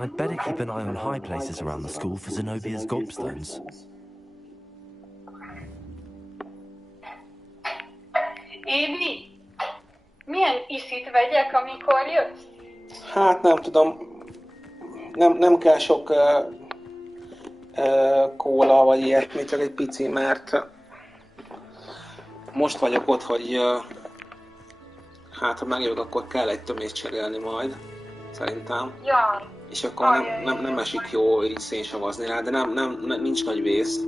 I'd better keep an eye on high places around the school for Zenobia's gobstones. Évi, milyen iszit vegyek, amikor jössz? Hát nem tudom, nem kell sok kóla vagy ilyesmi, csak egy pici, mert most vagyok ott, hogy hát ha megjövök, akkor kell egy tömést cserélni majd, szerintem. Jaj. És akkor nem esik jó így szénsavazni rá, de nincs nagy vész.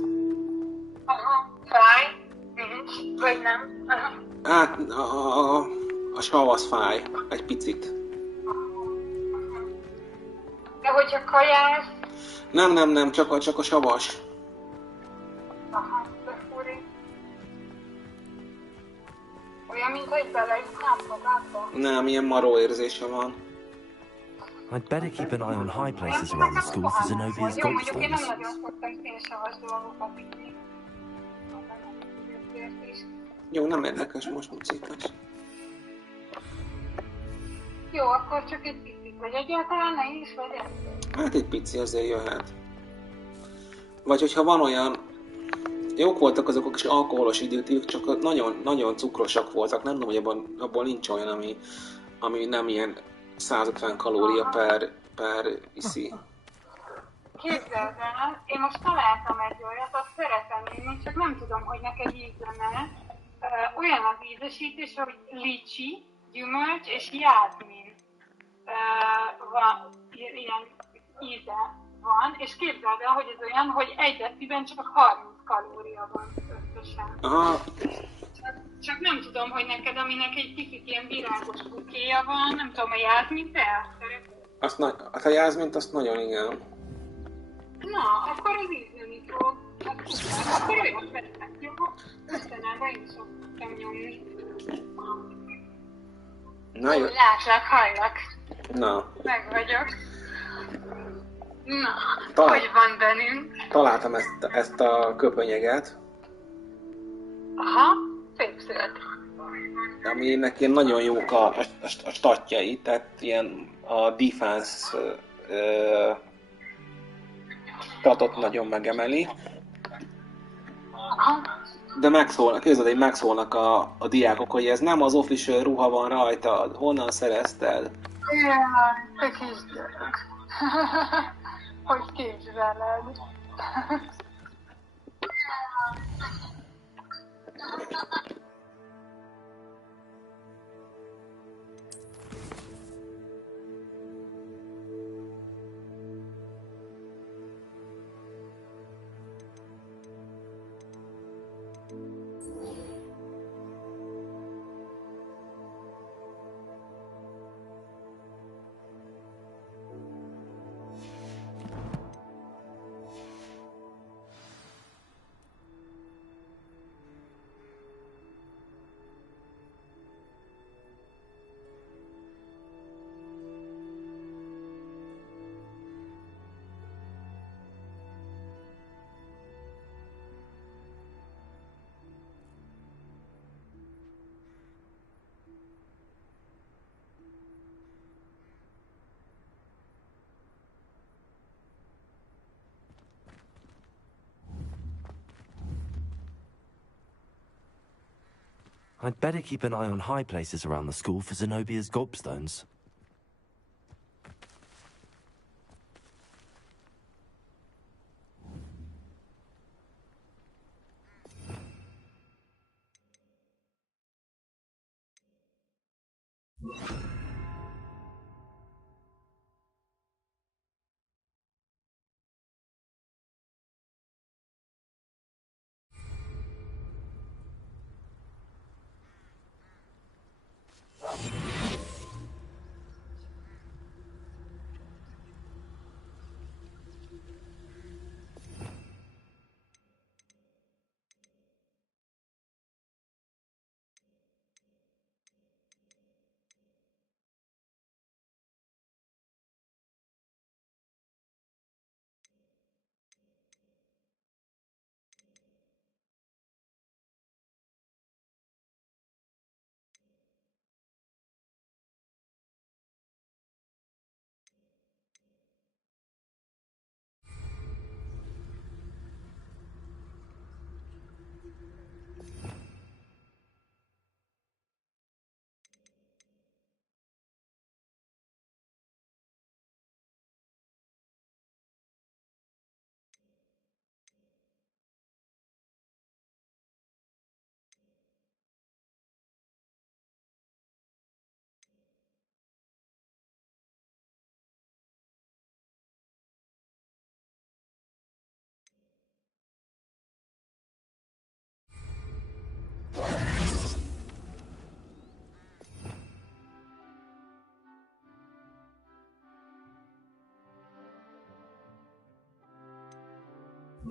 Aha, fáj? Nincs, vagy nem? Hát a sav az fáj, egy picit. De hogyha kajász? Nem, csak a savas. Aha, de furi. Olyan, mintha egy beleitnám magadba? Nem, ilyen maró érzése van. I'd better keep an eye on high places around the school for Zenobia's Jó, mondjuk én nem gobstones. nagyon szoktam szénsavas dolgokat inni. Jó, nem érdekes, most mucikás. Jó, akkor csak egy picit, vagy egyáltalán ne is, vagy ezt? Hát egy pici azért jöhet. Vagy hogyha van olyan... Jók voltak azok a kis alkoholos időt, csak nagyon cukrosak voltak. Nem tudom, hogy abból nincs olyan, ami nem ilyen 150 kalória per iszi. Képzeld el, én most találtam egy olyat, azt szeretem inni, csak nem tudom, hogy neked ízlene. Olyan az ízesítés, hogy licsi, gyümölcs és jázmin van, ilyen íze van, és képzeld el, hogy ez olyan, hogy egy deciben csak 30 kalória van összesen. Aha. Csak nem tudom, hogy neked, aminek egy kicsit ilyen virágos bukéja van, nem tudom, a jázmint te szereted? A jázmint azt nagyon igen. Na, akkor az ízleni fog. Akkor olyat veszek, jó? Mostanában én szoktam nyomni. Na jó. Látlak, hallak. Na. Meg vagyok. Na, hogy van bennünk? Találtam ezt a köpönyeget. Aha, szép szület. Aminek ilyen nagyon jók a statjai, tehát ilyen a defense statot nagyon megemeli. Aha. De megszólnak a diákok, hogy ez nem az official ruha van rajta, honnan szerezted? Jaj, te kis gyerek. Hogy képzeled? I'd better keep an eye on high places around the school for Zenobia's gobstones.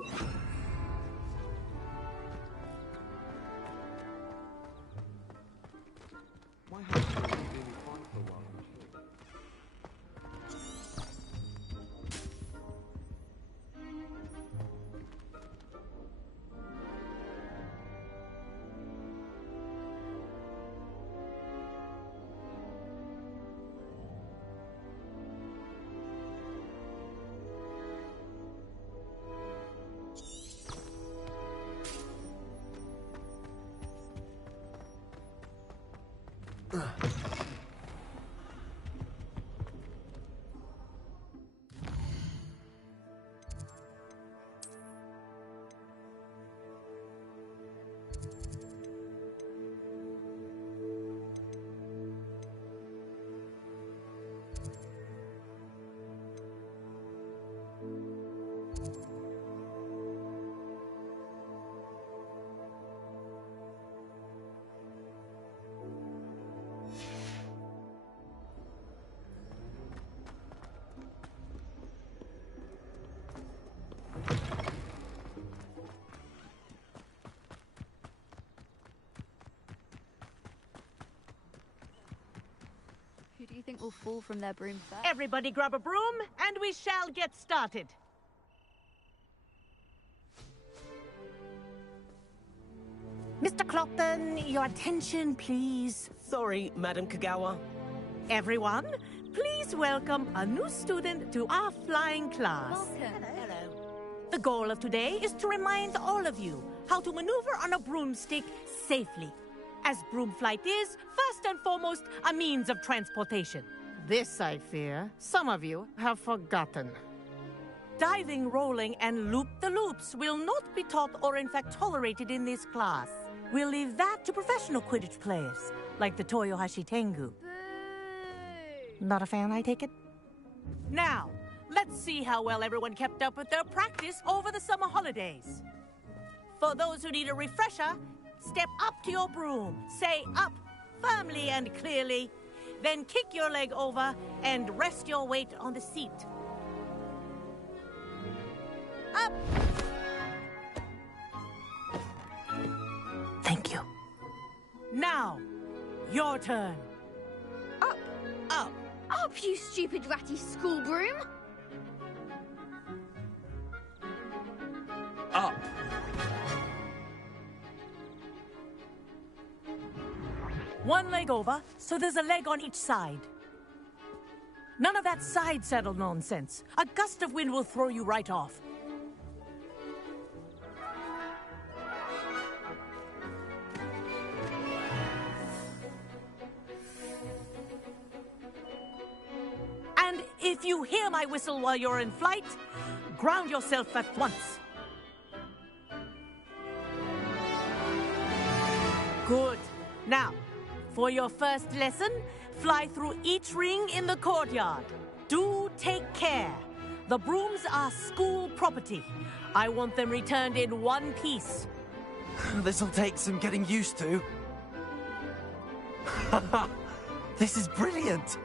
My house wasn't really fine for a while, actually. Who do you think will fall from their broom first? Everybody grab a broom, and we shall get started. Mr. Clopton, your attention, please. Sorry, Madam Kagawa. Everyone, please welcome a new student to our flying class. Welcome. Hello. The goal of today is to remind all of you how to maneuver on a broomstick safely. As broom flight is, first and foremost, a means of transportation. This, I fear, some of you have forgotten. Diving, rolling, and loop-the-loops will not be taught or in fact tolerated in this class. We'll leave that to professional Quidditch players, like the Toyohashi Tengu. Boo! Not a fan, I take it? Now, let's see how well everyone kept up with their practice over the summer holidays. For those who need a refresher, step up to your broom, say up firmly and clearly, then kick your leg over and rest your weight on the seat. Up! Thank you. Now, your turn. Up! Up. Up, you stupid ratty school broom! Up. One leg over, so there's a leg on each side. None of that side saddle nonsense. A gust of wind will throw you right off. And if you hear my whistle while you're in flight, ground yourself at once. Good. Now, for your first lesson, fly through each ring in the courtyard. Do take care. The brooms are school property. I want them returned in one piece. This'll take some getting used to. This is brilliant.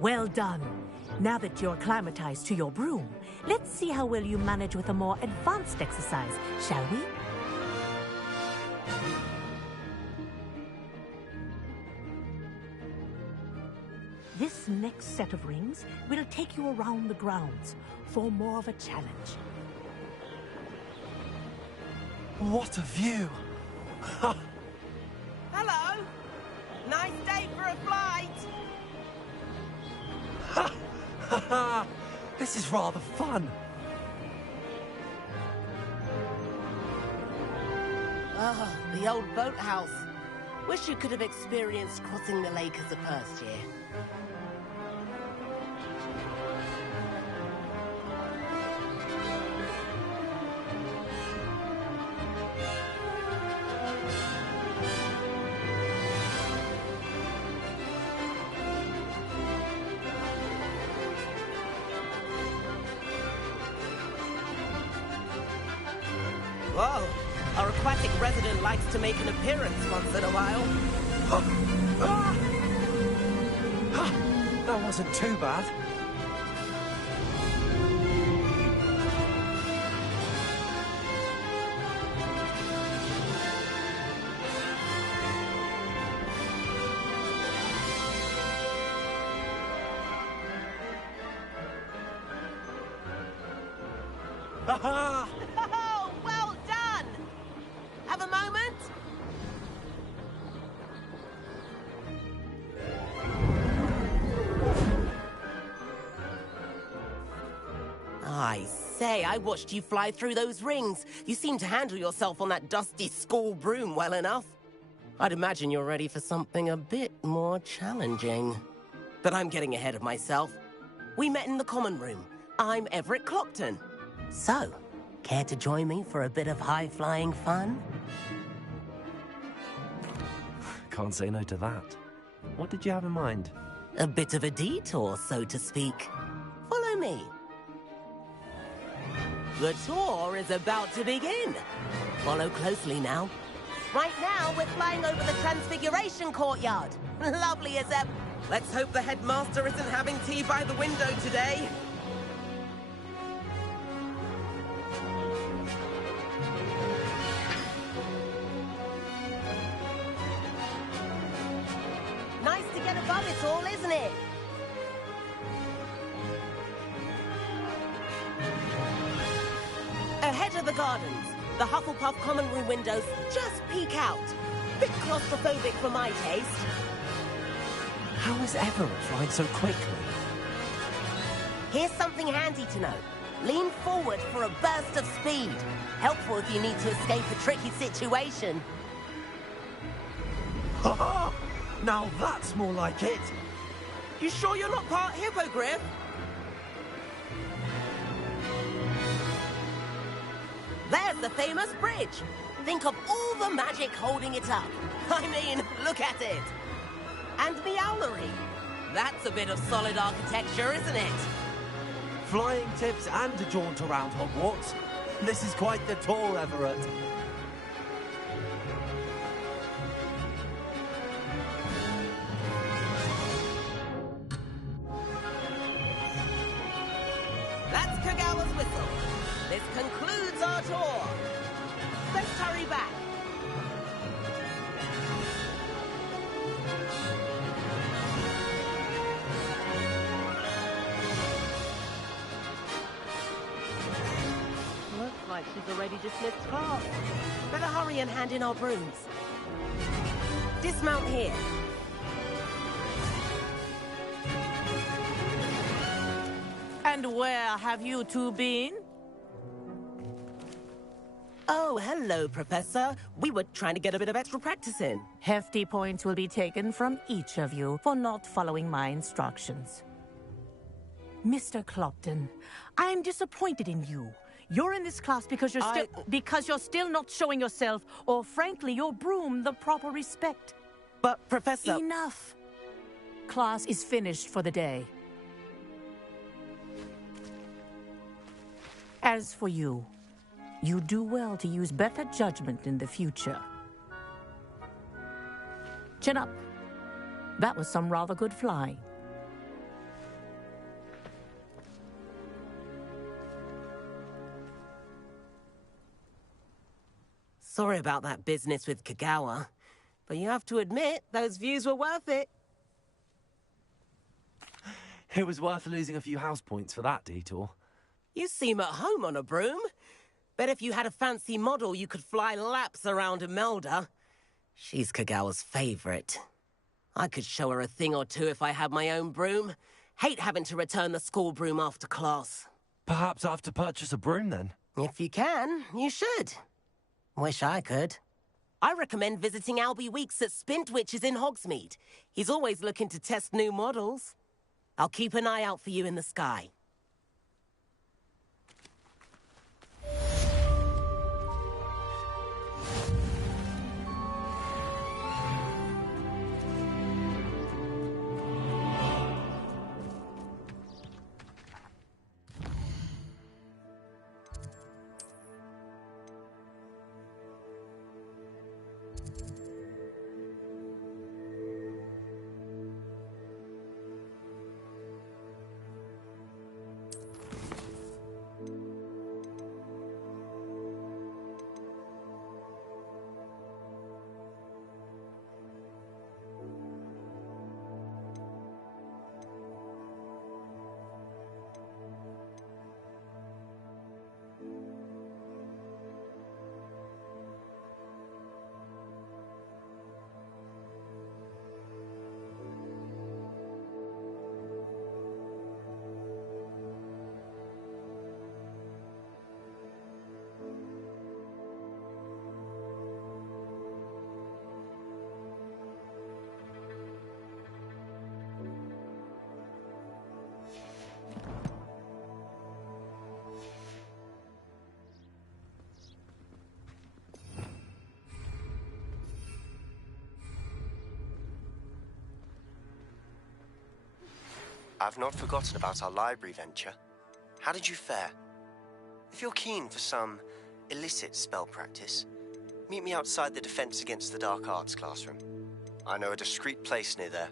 Well done. Now that you're acclimatized to your broom, let's see how well you manage with a more advanced exercise, shall we? This next set of rings will take you around the grounds for more of a challenge. What a view. Hello. Nice day for a flight. This is rather fun. Ah, the old boathouse. Wish you could have experienced crossing the lake as a first year. Whoa, our aquatic resident likes to make an appearance once in a while. That wasn't too bad. Oh, well done! Have a moment? I say, I watched you fly through those rings. You seem to handle yourself on that dusty school broom well enough. I'd imagine you're ready for something a bit more challenging. But I'm getting ahead of myself. We met in the common room. I'm Everett Clopton. So, care to join me for a bit of high-flying fun? Can't say no to that. What did you have in mind? A bit of a detour, so to speak. Follow me. The tour is about to begin. Follow closely now. Right now, we're flying over the Transfiguration Courtyard. Lovely as ever. Let's hope the headmaster isn't having tea by the window today. Nice to get above it all, isn't it? Ahead of the gardens, the Hufflepuff common room windows just peek out. Bit claustrophobic for my taste. How is Everett flying so quickly? Here's something handy to know. Lean forward for a burst of speed. Helpful if you need to escape a tricky situation. Ha ha! Now that's more like it! You sure you're not part hippogriff? There's the famous bridge. Think of all the magic holding it up. I mean, look at it. And the owlery. That's a bit of solid architecture, isn't it? Flying tips and a jaunt around Hogwarts. This is quite the tour, Everett. That's Kagawa's whistle. This concludes our tour. Let's hurry back. Looks like she's already dismissed class. Better hurry and hand in our brooms. Dismount here. And where have you two been? Oh, hello, Professor. We were trying to get a bit of extra practice in. Hefty points will be taken from each of you for not following my instructions. Mr. Clopton, I'm disappointed in you. You're in this class because you're still not showing yourself, or frankly, your broom, the proper respect. But, Professor... Enough. Class is finished for the day. As for you, you do well to use better judgment in the future. Chin up. That was some rather good flying. Sorry about that business with Kagawa, but you have to admit, those views were worth it. It was worth losing a few house points for that detour. You seem at home on a broom. Bet if you had a fancy model, you could fly laps around Imelda. She's Kagawa's favorite. I could show her a thing or two if I had my own broom. Hate having to return the school broom after class. Perhaps I have to purchase a broom then? If you can, you should. Wish I could. I recommend visiting Albie Weeks at Spintwitches in Hogsmeade. He's always looking to test new models. I'll keep an eye out for you in the sky. I've not forgotten about our library venture. How did you fare? If you're keen for some illicit spell practice, meet me outside the Defense Against the Dark Arts classroom. I know a discreet place near there.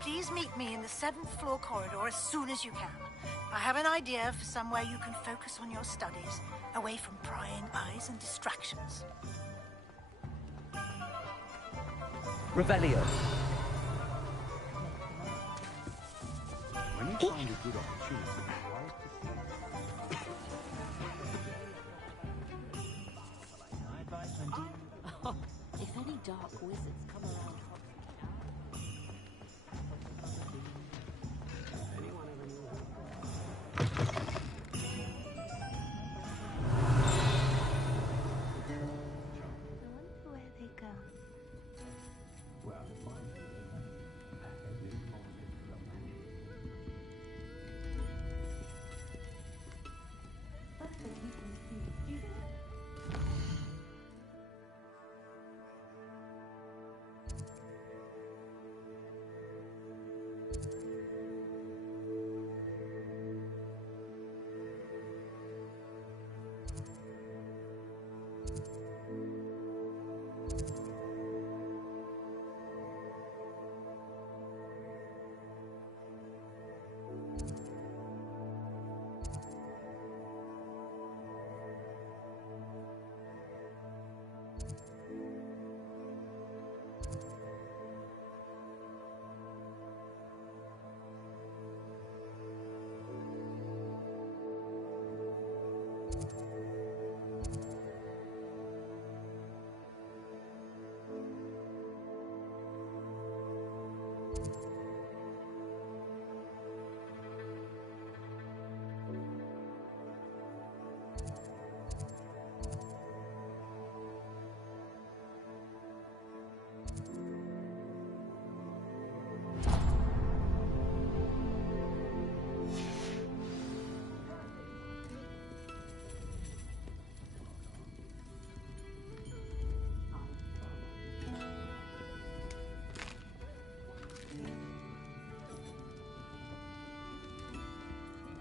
Please meet me in the 7th floor corridor as soon as you can. I have an idea for somewhere you can focus on your studies, away from prying eyes and distractions. Revelio. When you find a good opportunity, If any dark wizards come around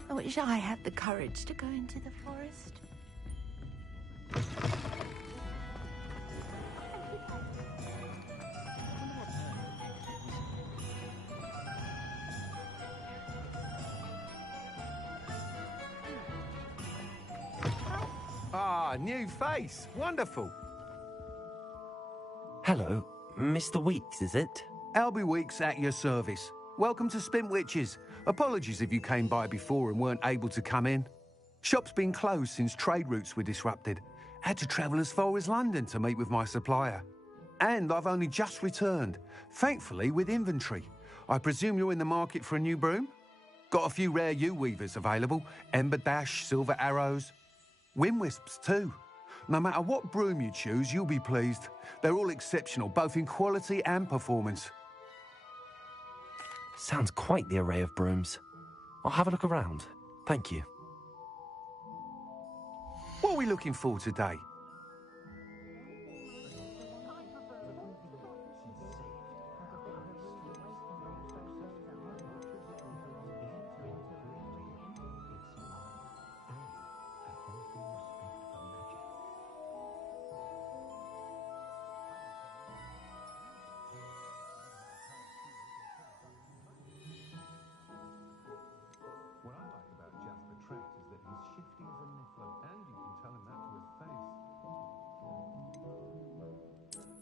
I wish I had the courage to go into the forest. Ah, new face. Wonderful. Hello, Mr. Weeks, is it? Albie Weeks at your service. Welcome to Spintwitches. Apologies if you came by before and weren't able to come in. Shop's been closed since trade routes were disrupted. Had to travel as far as London to meet with my supplier. And I've only just returned, thankfully with inventory. I presume you're in the market for a new broom? Got a few rare U-weavers available. Ember Dash, Silver Arrows. Wind Wisps too. No matter what broom you choose, you'll be pleased. They're all exceptional, both in quality and performance. Sounds quite the array of brooms. I'll have a look around. Thank you. What are we looking for today?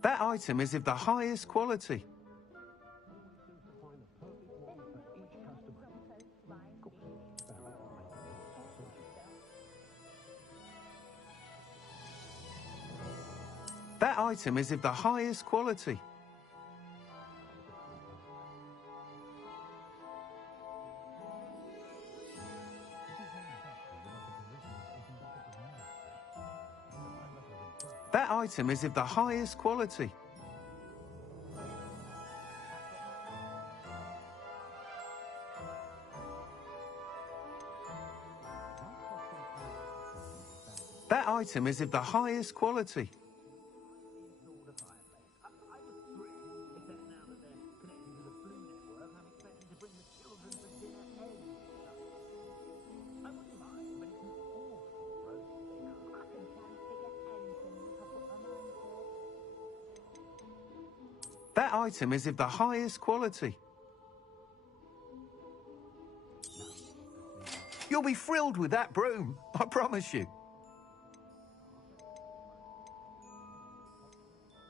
That item is of the highest quality. That item is of the highest quality. That item is of the highest quality. That item is of the highest quality. That item is of the highest quality. You'll be thrilled with that broom, I promise you.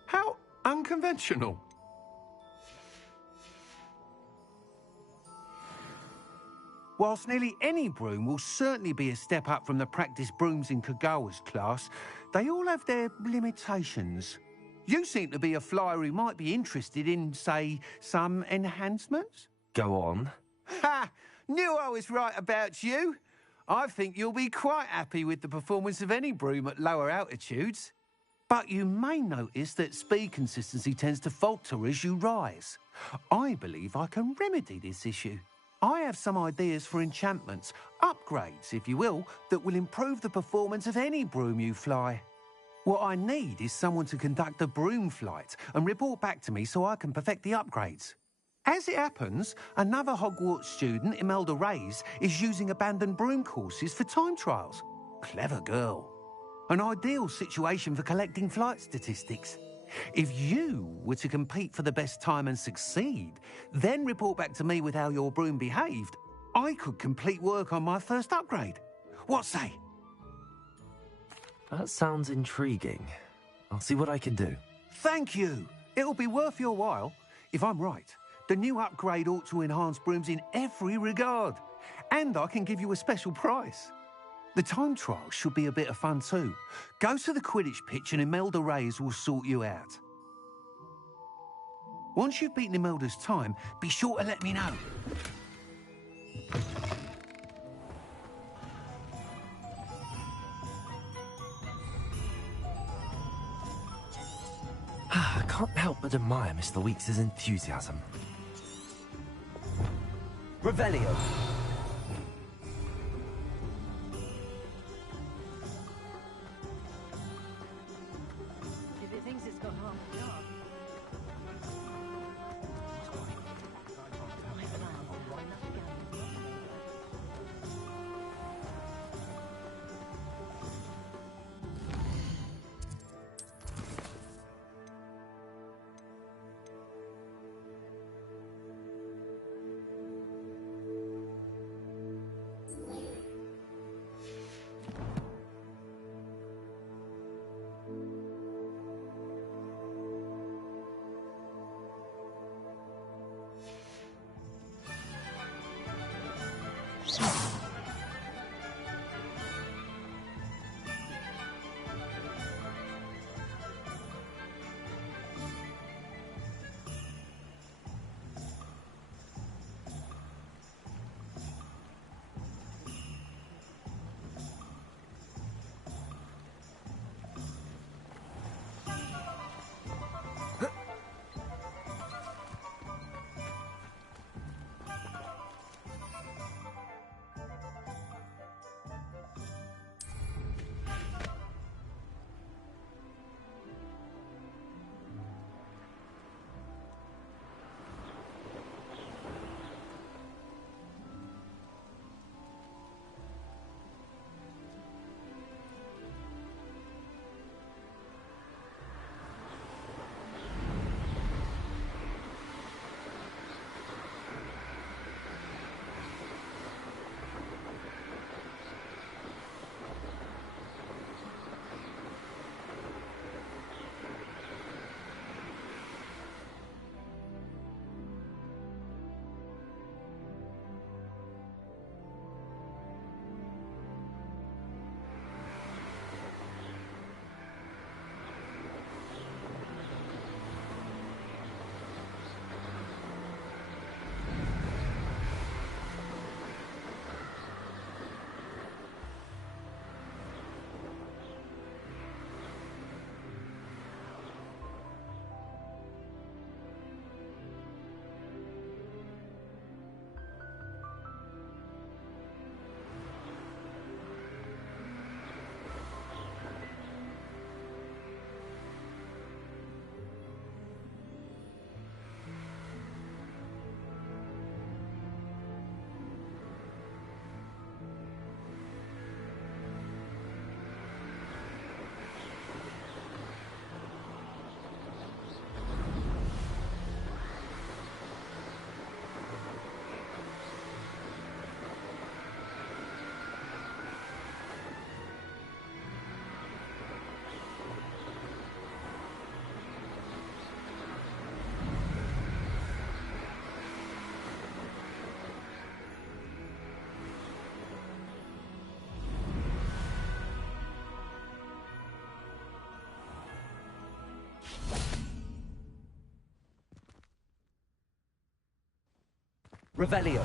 How unconventional. Whilst nearly any broom will certainly be a step up from the practice brooms in Kagawa's class, they all have their limitations. You seem to be a flyer who might be interested in, say, some enhancements? Go on. Ha! Knew I was right about you. I think you'll be quite happy with the performance of any broom at lower altitudes. But you may notice that speed consistency tends to falter as you rise. I believe I can remedy this issue. I have some ideas for enchantments, upgrades, if you will, that will improve the performance of any broom you fly. What I need is someone to conduct a broom flight and report back to me so I can perfect the upgrades. As it happens, another Hogwarts student, Imelda Reyes, is using abandoned broom courses for time trials. Clever girl. An ideal situation for collecting flight statistics. If you were to compete for the best time and succeed, then report back to me with how your broom behaved, I could complete work on my first upgrade. What say? That sounds intriguing. I'll see what I can do. Thank you. It'll be worth your while. If I'm right, the new upgrade ought to enhance brooms in every regard. And I can give you a special price. The time trial should be a bit of fun too. Go to the Quidditch pitch and Imelda Reyes will sort you out. Once you've beaten Imelda's time, be sure to let me know. I can't help but admire Mr. Weeks' enthusiasm. Revelio. If it thinks it's got half a job. Revelio.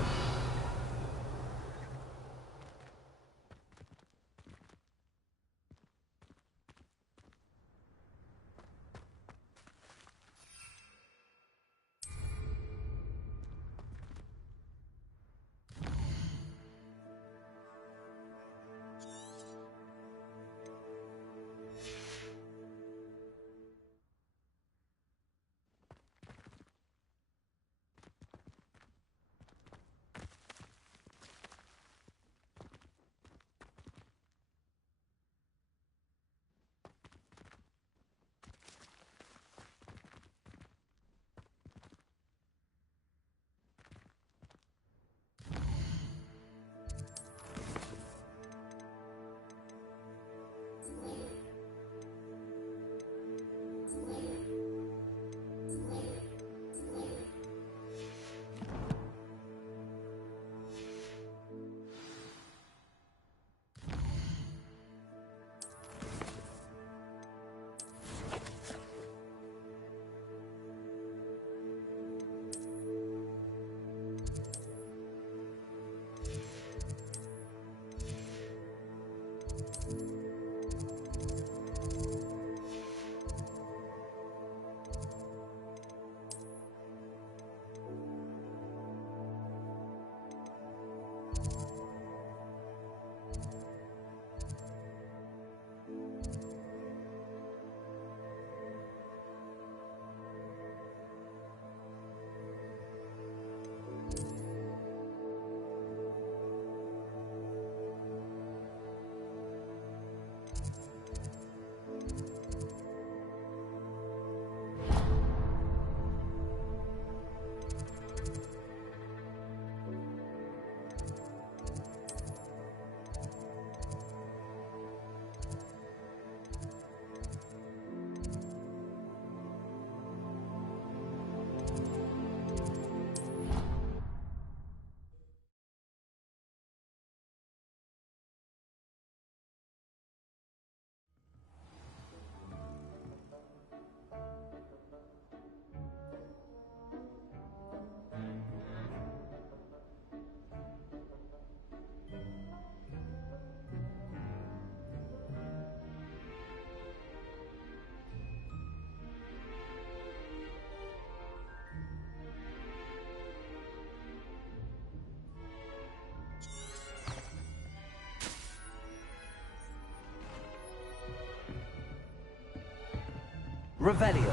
Revelio.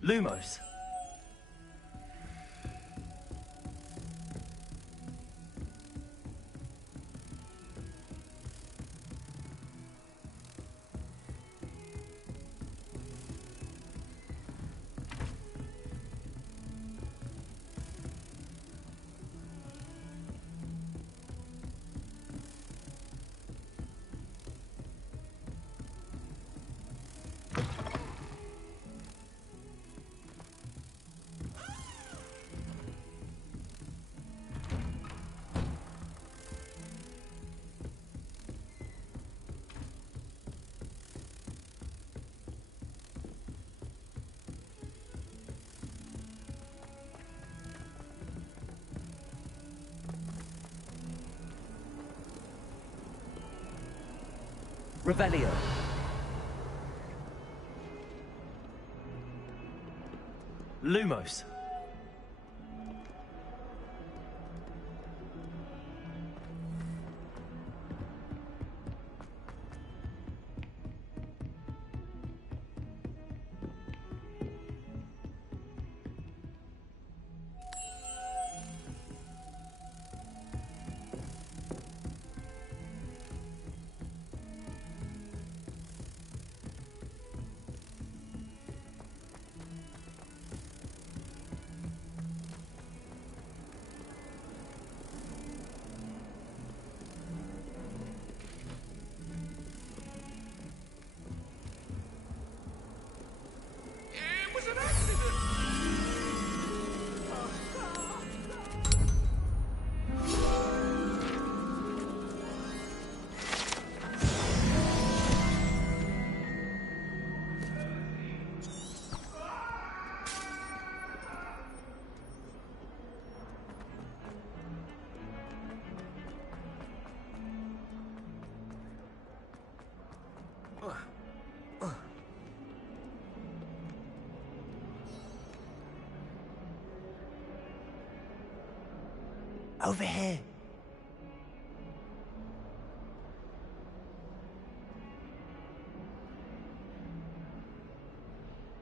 Lumos. Revelio. Lumos. Over here.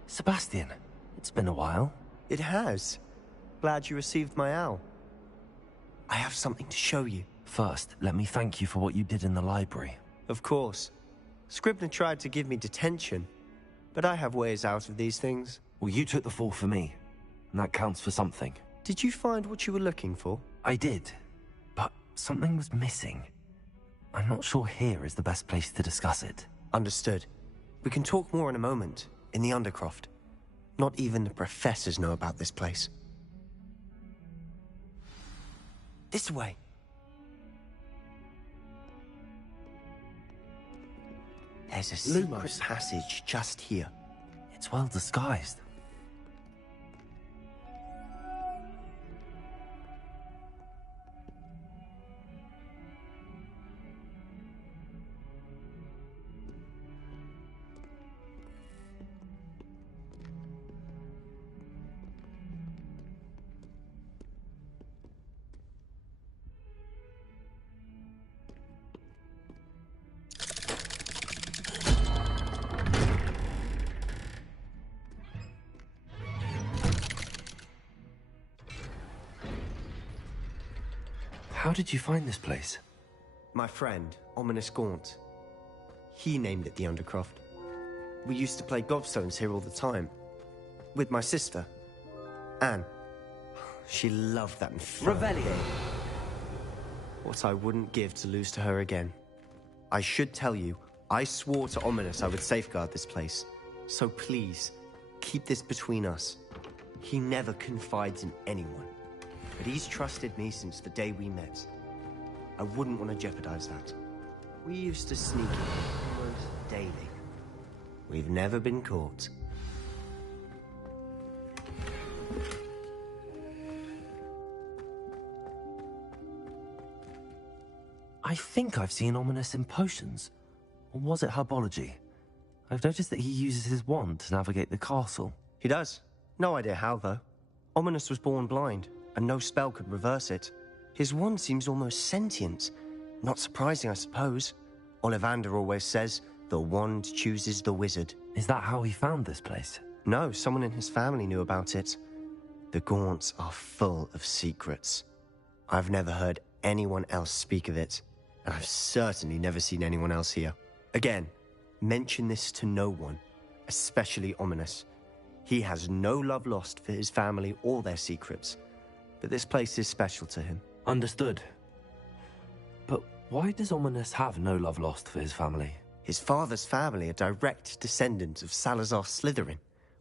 Sebastian, it's been a while. It has. Glad you received my owl. I have something to show you. First, let me thank you for what you did in the library. Of course. Scribner tried to give me detention, but I have ways out of these things. Well, you took the fall for me, and that counts for something. Did you find what you were looking for? I did, but something was missing. I'm not sure here is the best place to discuss it. Understood. We can talk more in a moment, in the Undercroft. Not even the professors know about this place. This way. There's a secret passage just here. It's well disguised. How did you find this place? My friend, Ominous Gaunt. He named it the Undercroft. We used to play gobstones here all the time. With my sister, Anne. She loved that infernal. Revelio. What I wouldn't give to lose to her again. I should tell you, I swore to Ominous I would safeguard this place. So please, keep this between us. He never confides in anyone. But he's trusted me since the day we met. I wouldn't want to jeopardize that. We used to sneak in almost daily. We've never been caught. I think I've seen Ominous in potions. Or was it herbology? I've noticed that he uses his wand to navigate the castle. He does. No idea how, though. Ominous was born blind, and no spell could reverse it. His wand seems almost sentient. Not surprising, I suppose. Ollivander always says, the wand chooses the wizard. Is that how he found this place? No, someone in his family knew about it. The Gaunts are full of secrets. I've never heard anyone else speak of it, and I've certainly never seen anyone else here. Again, mention this to no one, especially Ominous. He has no love lost for his family or their secrets, but this place is special to him. Understood. But why does Ominous have no love lost for his family? His father's family are direct descendants of Salazar Slytherin,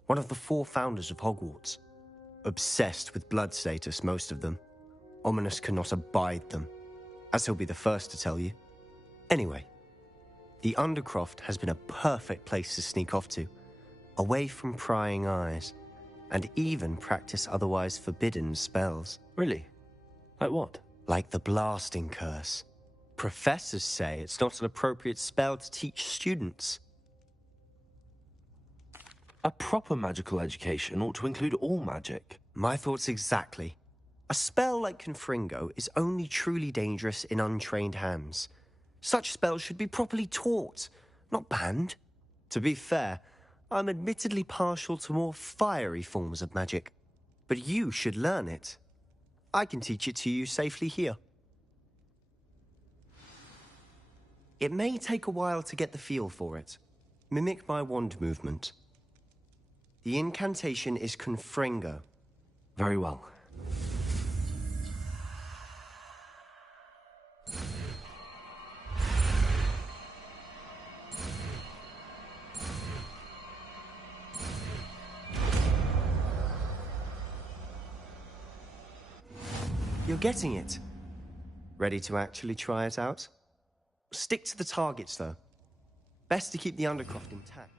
one of the 4 founders of Hogwarts. Obsessed with blood status, most of them. Ominous cannot abide them, as he'll be the first to tell you. Anyway, the Undercroft has been a perfect place to sneak off to, away from prying eyes, and even practice otherwise forbidden spells. Really? Like what? Like the blasting curse. Professors say it's not an appropriate spell to teach students. A proper magical education ought to include all magic. My thoughts exactly. A spell like Confringo is only truly dangerous in untrained hands. Such spells should be properly taught, not banned. To be fair, I'm admittedly partial to more fiery forms of magic. But you should learn it. I can teach it to you safely here. It may take a while to get the feel for it. Mimic my wand movement. The incantation is Confringo. Very well. You're getting it. Ready to actually try it out? Stick to the targets, though. Best to keep the Undercroft intact.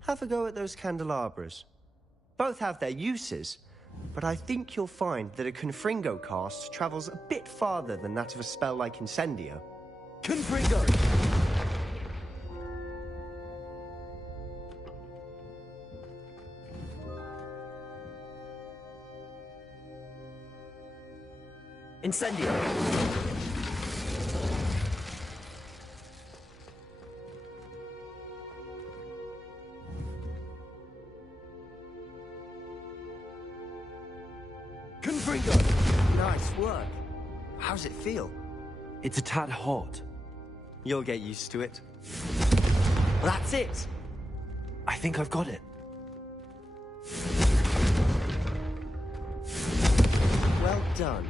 Have a go at those candelabras. Both have their uses, but I think you'll find that a Confringo cast travels a bit farther than that of a spell like Incendio. Confringo! Incendio! Confringo! Nice work. How's it feel? It's a tad hot. You'll get used to it. That's it! I think I've got it. Well done.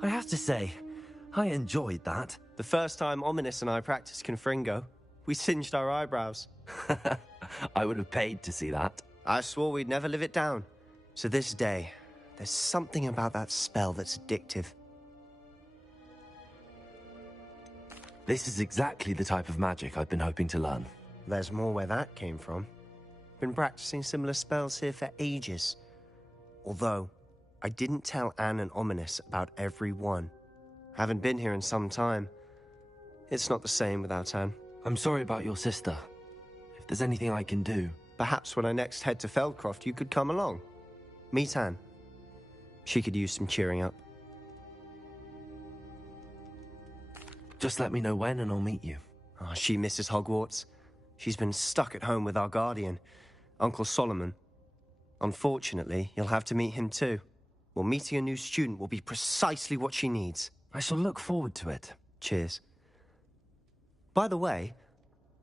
I have to say, I enjoyed that. The first time Ominous and I practiced Confringo, we singed our eyebrows. I would have paid to see that. I swore we'd never live it down. So this day, there's something about that spell that's addictive. This is exactly the type of magic I've been hoping to learn. There's more where that came from. Been practicing similar spells here for ages. Although, I didn't tell Anne and Ominous about every one. Haven't been here in some time. It's not the same without Anne. I'm sorry about your sister. If there's anything I can do... Perhaps when I next head to Feldcroft, you could come along. Meet Anne. She could use some cheering up. Just let me know when and I'll meet you. Oh, she misses Hogwarts. She's been stuck at home with our guardian, Uncle Solomon. Unfortunately, you'll have to meet him too. Well, meeting a new student will be precisely what she needs. I shall look forward to it. Cheers. By the way,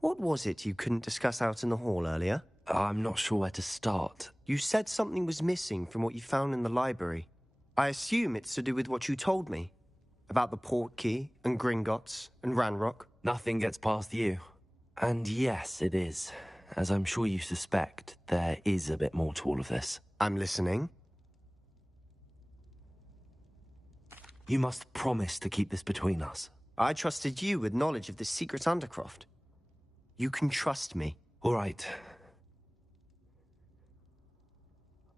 what was it you couldn't discuss out in the hall earlier? I'm not sure where to start. You said something was missing from what you found in the library. I assume it's to do with what you told me. About the Portkey, and Gringotts, and Ranrock. Nothing gets past you. And yes, it is. As I'm sure you suspect, there is a bit more to all of this. I'm listening. You must promise to keep this between us. I trusted you with knowledge of this secret Undercroft. You can trust me. All right.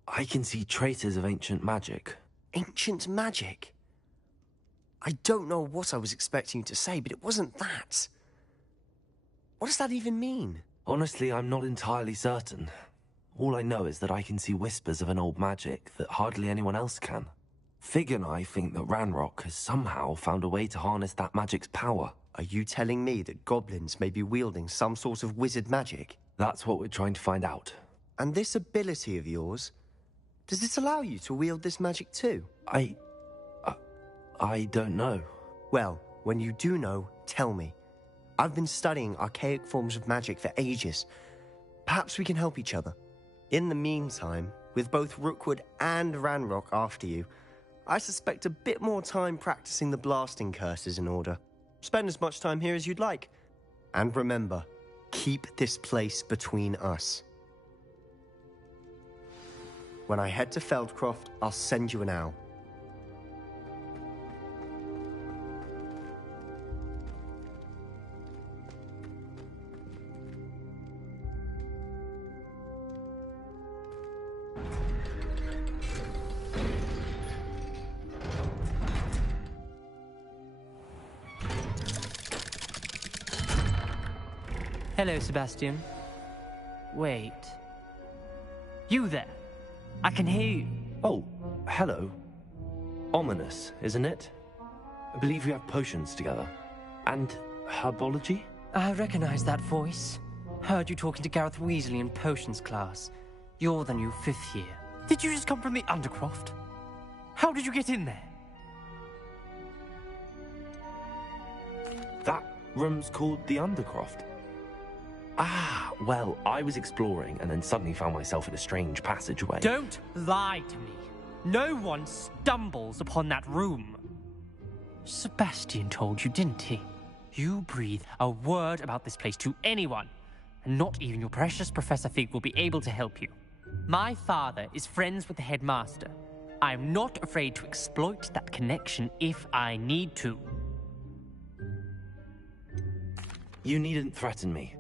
I can see traces of ancient magic. Ancient magic? I don't know what I was expecting you to say, but it wasn't that. What does that even mean? Honestly, I'm not entirely certain. All I know is that I can see whispers of an old magic that hardly anyone else can. Fig and I think that Ranrock has somehow found a way to harness that magic's power. Are you telling me that goblins may be wielding some sort of wizard magic? That's what we're trying to find out. And this ability of yours, does it allow you to wield this magic too? I don't know. Well, when you do know, tell me. I've been studying archaic forms of magic for ages. Perhaps we can help each other. In the meantime, with both Rookwood and Ranrock after you, I suspect a bit more time practicing the blasting curse is in order. Spend as much time here as you'd like. And remember, keep this place between us. When I head to Feldcroft, I'll send you an owl. Hello, Sebastian. Wait. You there? I can hear you. Oh, hello. Ominous, isn't it? I believe we have potions together. And herbology? I recognize that voice. Heard you talking to Gareth Weasley in potions class. You're the new 5th year. Did you just come from the Undercroft? How did you get in there? That room's called the Undercroft. Ah, well, I was exploring and then suddenly found myself in a strange passageway. Don't lie to me. No one stumbles upon that room. Sebastian told you, didn't he? You breathe a word about this place to anyone, and not even your precious Professor Fig will be able to help you. My father is friends with the headmaster. I'm not afraid to exploit that connection if I need to. You needn't threaten me.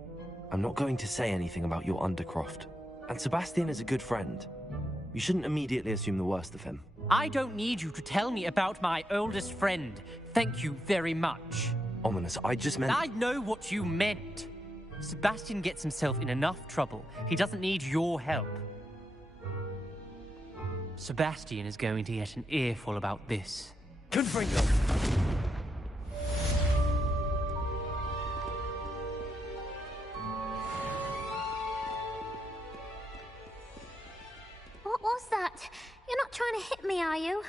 I'm not going to say anything about your Undercroft. And Sebastian is a good friend. You shouldn't immediately assume the worst of him. I don't need you to tell me about my oldest friend. Thank you very much. Ominous, I just meant... I know what you meant. Sebastian gets himself in enough trouble. He doesn't need your help. Sebastian is going to get an earful about this. Confringo! What was that? You're not trying to hit me, are you?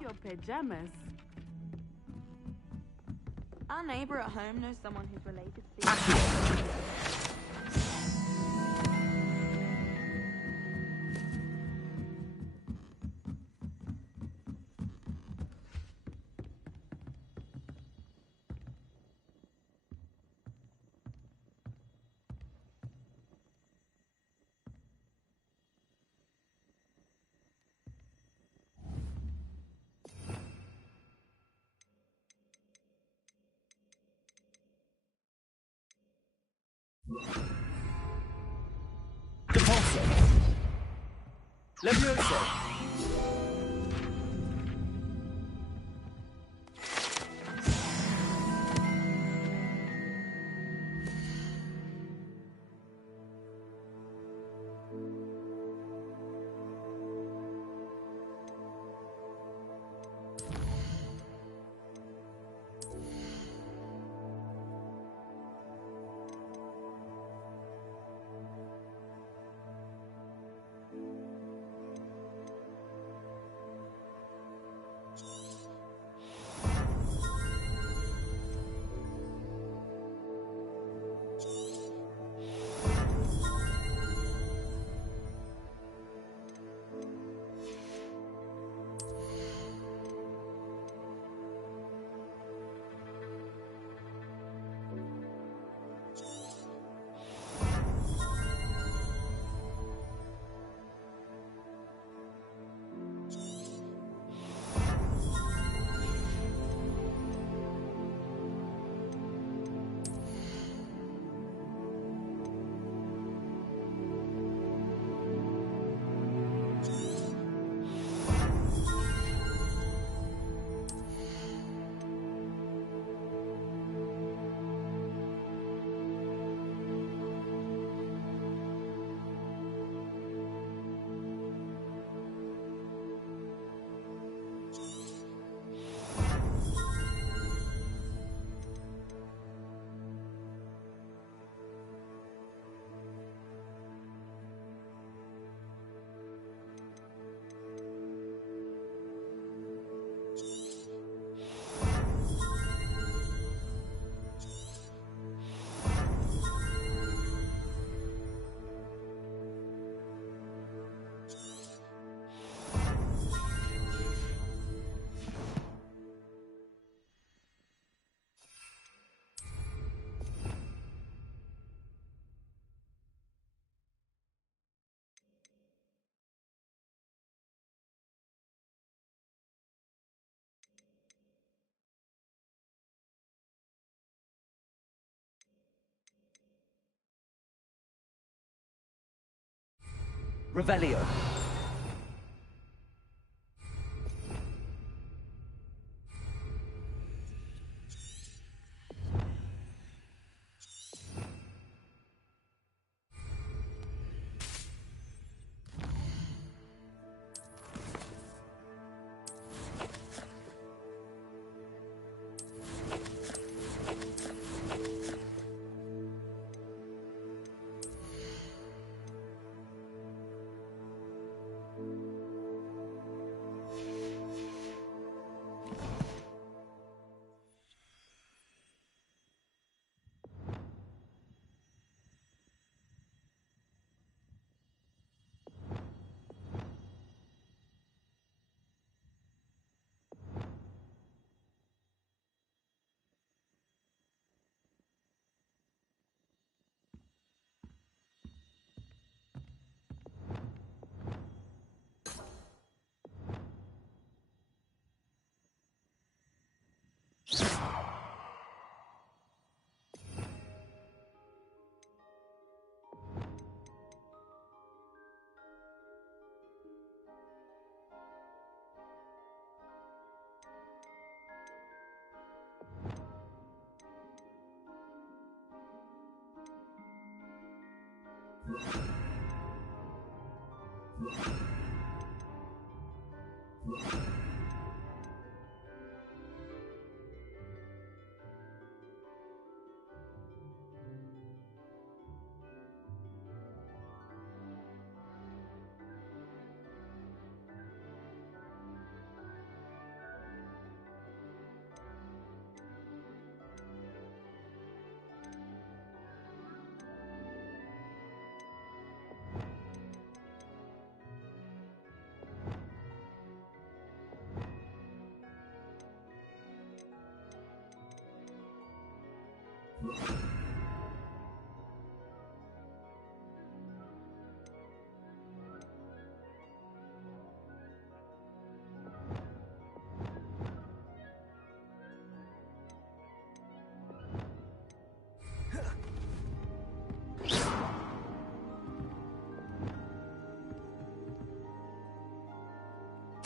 Your pajamas. Our neighbor at home knows someone who's related to the... Depulso! Levioso! Revelio.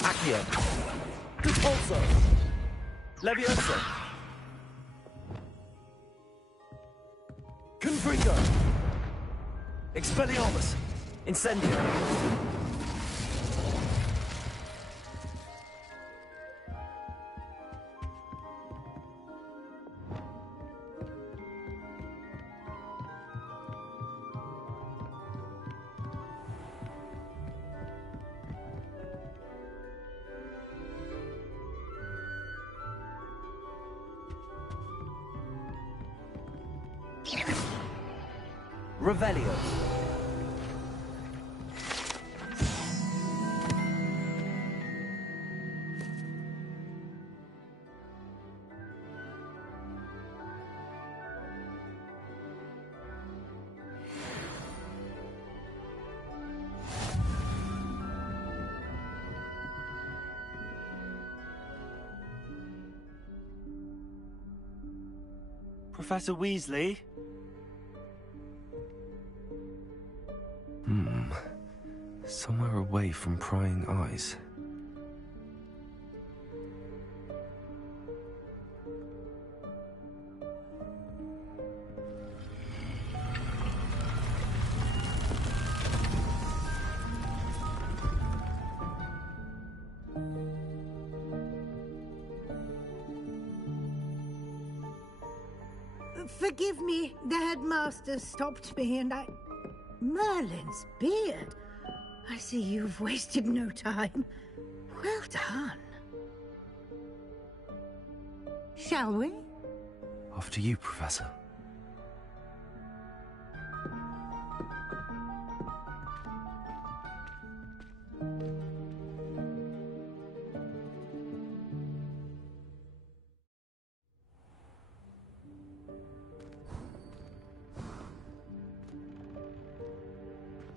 Accio. Repulso. Levioso. Confringo. Expelliarmus. Incendio. Revelio. Professor Weasley? Somewhere away from prying eyes. Forgive me, the headmaster stopped me and I... Merlin's beard. I see you've wasted no time. Well done. Shall we? After you, Professor.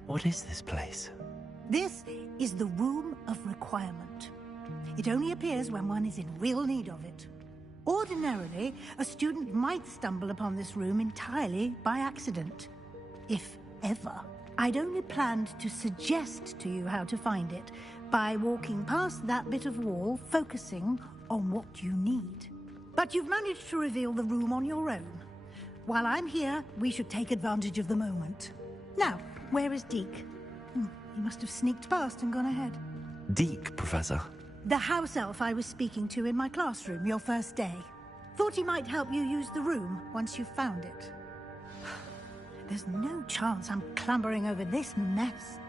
What is this place? This is the Room of Requirement. It only appears when one is in real need of it. Ordinarily, a student might stumble upon this room entirely by accident. If ever. I'd only planned to suggest to you how to find it by walking past that bit of wall, focusing on what you need. But you've managed to reveal the room on your own. While I'm here, we should take advantage of the moment. Now, where is Deke? He must have sneaked past and gone ahead. Deke, Professor. The house elf I was speaking to in my classroom your first day. Thought he might help you use the room once you've found it. There's no chance I'm clambering over this mess.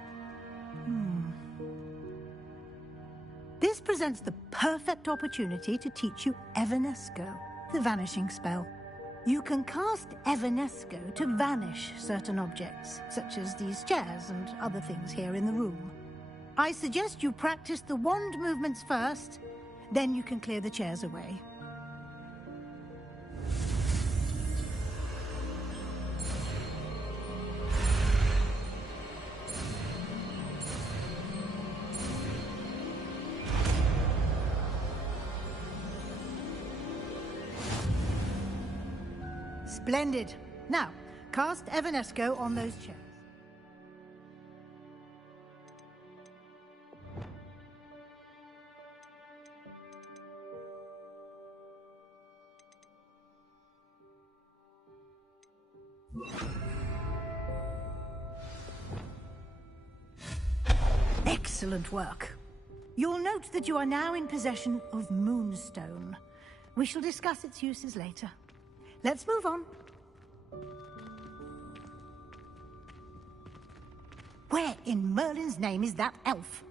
This presents the perfect opportunity to teach you Evanesco, the vanishing spell. You can cast Evanesco to vanish certain objects, such as these chairs and other things here in the room. I suggest you practice the wand movements first, then you can clear the chairs away. Splendid. Now, cast Evanesco on those chairs. Excellent work. You'll note that you are now in possession of Moonstone. We shall discuss its uses later. Let's move on. Where in Merlin's name is that elf?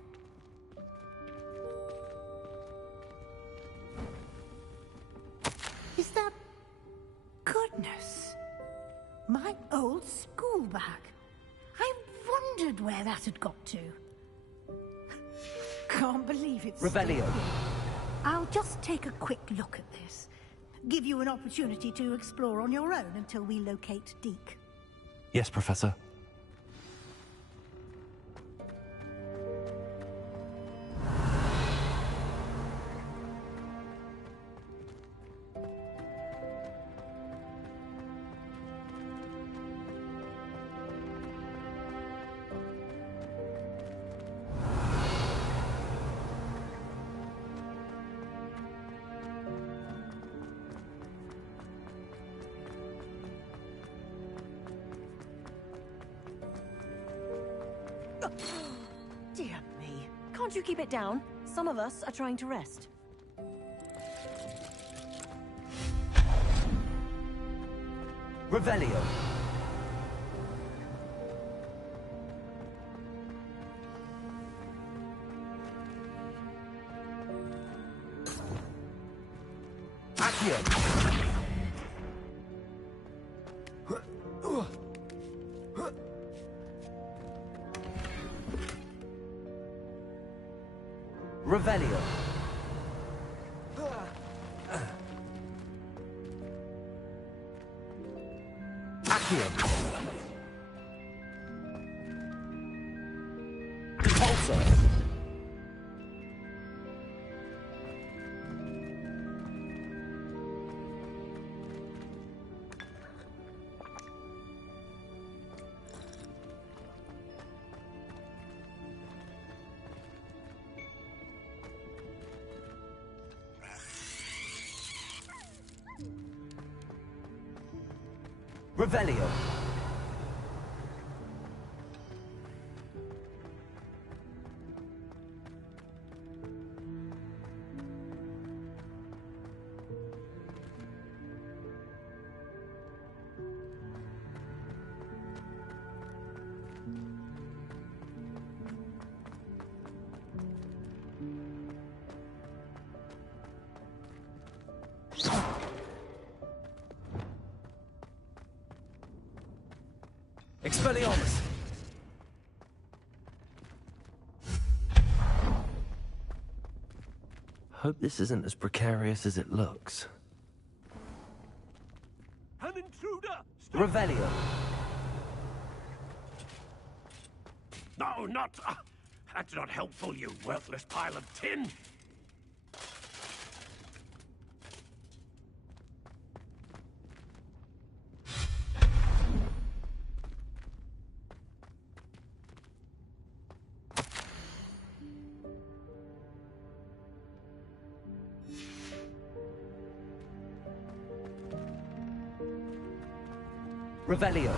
Is that... Goodness. My old school bag. I wondered where that had got to. Can't believe it's... Revelio. I'll just take a quick look at this. Give you an opportunity to explore on your own until we locate Deke. Yes, Professor. Dear me. Can't you keep it down? Some of us are trying to rest. Revelio. Accio. Revelio. Accio. Repulsor. Revelio. Expelliarmus! Hope this isn't as precarious as it looks. An intruder! Revelio. No, not... that's not helpful, you worthless pile of tin! Revelio.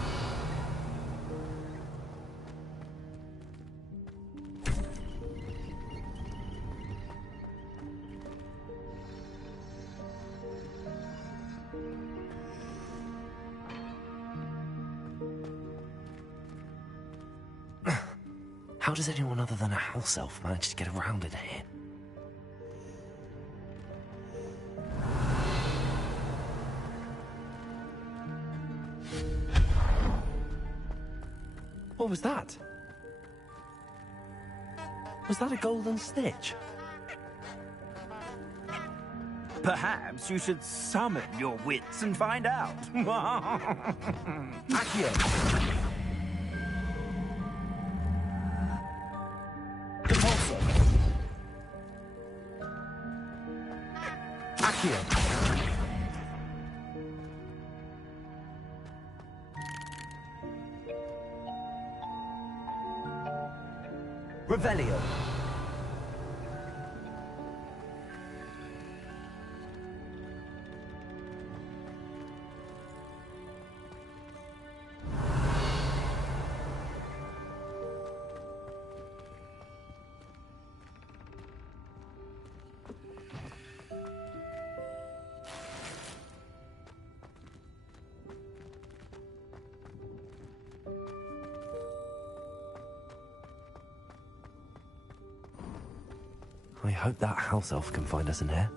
How does anyone other than a house elf manage to get around in here? What was that? Was that a golden snitch? Perhaps you should summon your wits and find out. Accio. Repulsor. Accio. Revelio. I hope that house elf can find us in here.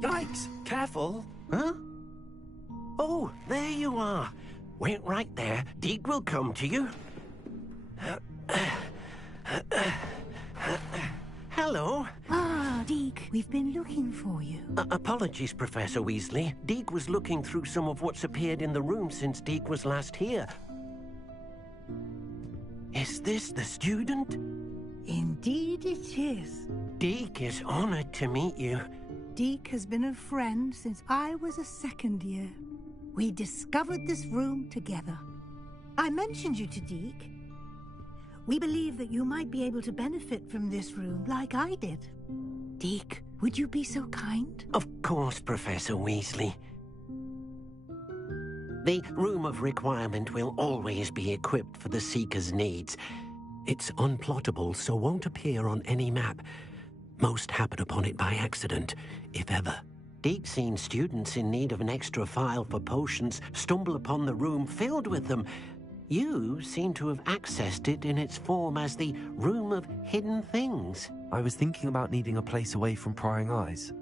Yikes! Careful! Huh? Oh, there you are. Wait right there. Deke will come to you. Hello. Ah, Deke, we've been looking for you. Apologies, Professor Weasley. Deke was looking through some of what's appeared in the room since Deke was last here. Is this the student? Indeed it is. Deke is honored to meet you. Deke has been a friend since I was a second year. We discovered this room together. I mentioned you to Deke. We believe that you might be able to benefit from this room like I did. Deke, would you be so kind? Of course, Professor Weasley. The Room of Requirement will always be equipped for the Seeker's needs. It's unplottable, so won't appear on any map. Most happen upon it by accident, if ever. Deke's seen students in need of an extra file for potions stumble upon the room filled with them. You seem to have accessed it in its form as the Room of Hidden Things. I was thinking about needing a place away from prying eyes.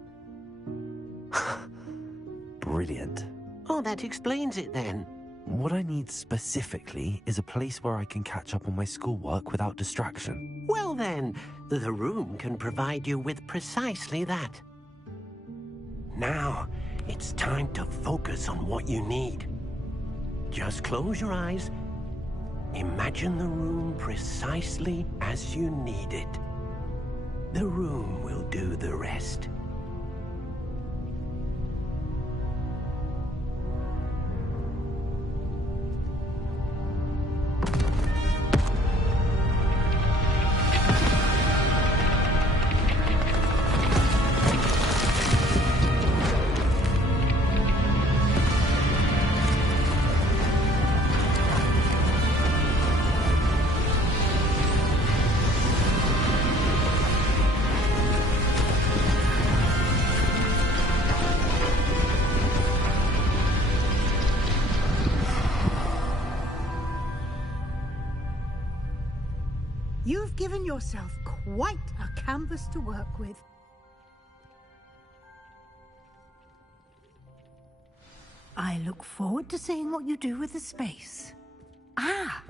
Brilliant. Oh, that explains it then. What I need specifically is a place where I can catch up on my schoolwork without distraction. Well then, the room can provide you with precisely that. Now, it's time to focus on what you need. Just close your eyes. Imagine the room precisely as you need it. The room will do the rest. You've given yourself quite a canvas to work with. I look forward to seeing what you do with the space. Ah,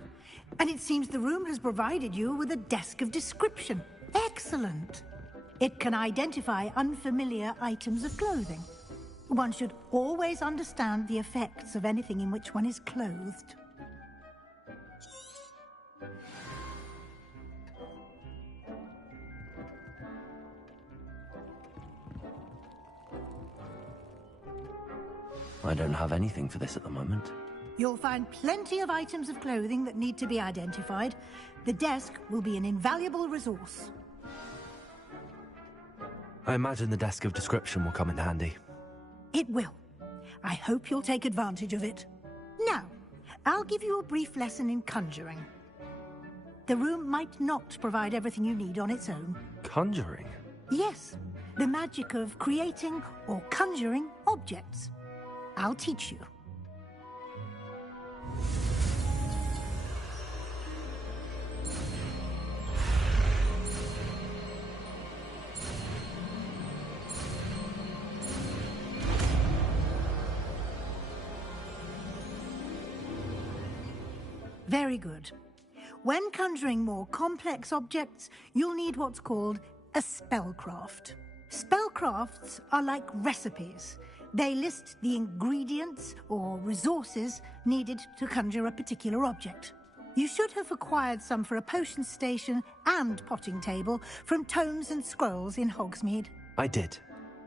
and it seems the room has provided you with a desk of description. Excellent. It can identify unfamiliar items of clothing. One should always understand the effects of anything in which one is clothed. I don't have anything for this at the moment. You'll find plenty of items of clothing that need to be identified. The desk will be an invaluable resource. I imagine the desk of description will come in handy. It will. I hope you'll take advantage of it. Now, I'll give you a brief lesson in conjuring. The room might not provide everything you need on its own. Conjuring? Yes, the magic of creating or conjuring objects. I'll teach you. Very good. When conjuring more complex objects, you'll need what's called a spellcraft. Spellcrafts are like recipes. They list the ingredients or resources needed to conjure a particular object. You should have acquired some for a potion station and potting table from tomes and scrolls in Hogsmeade. I did.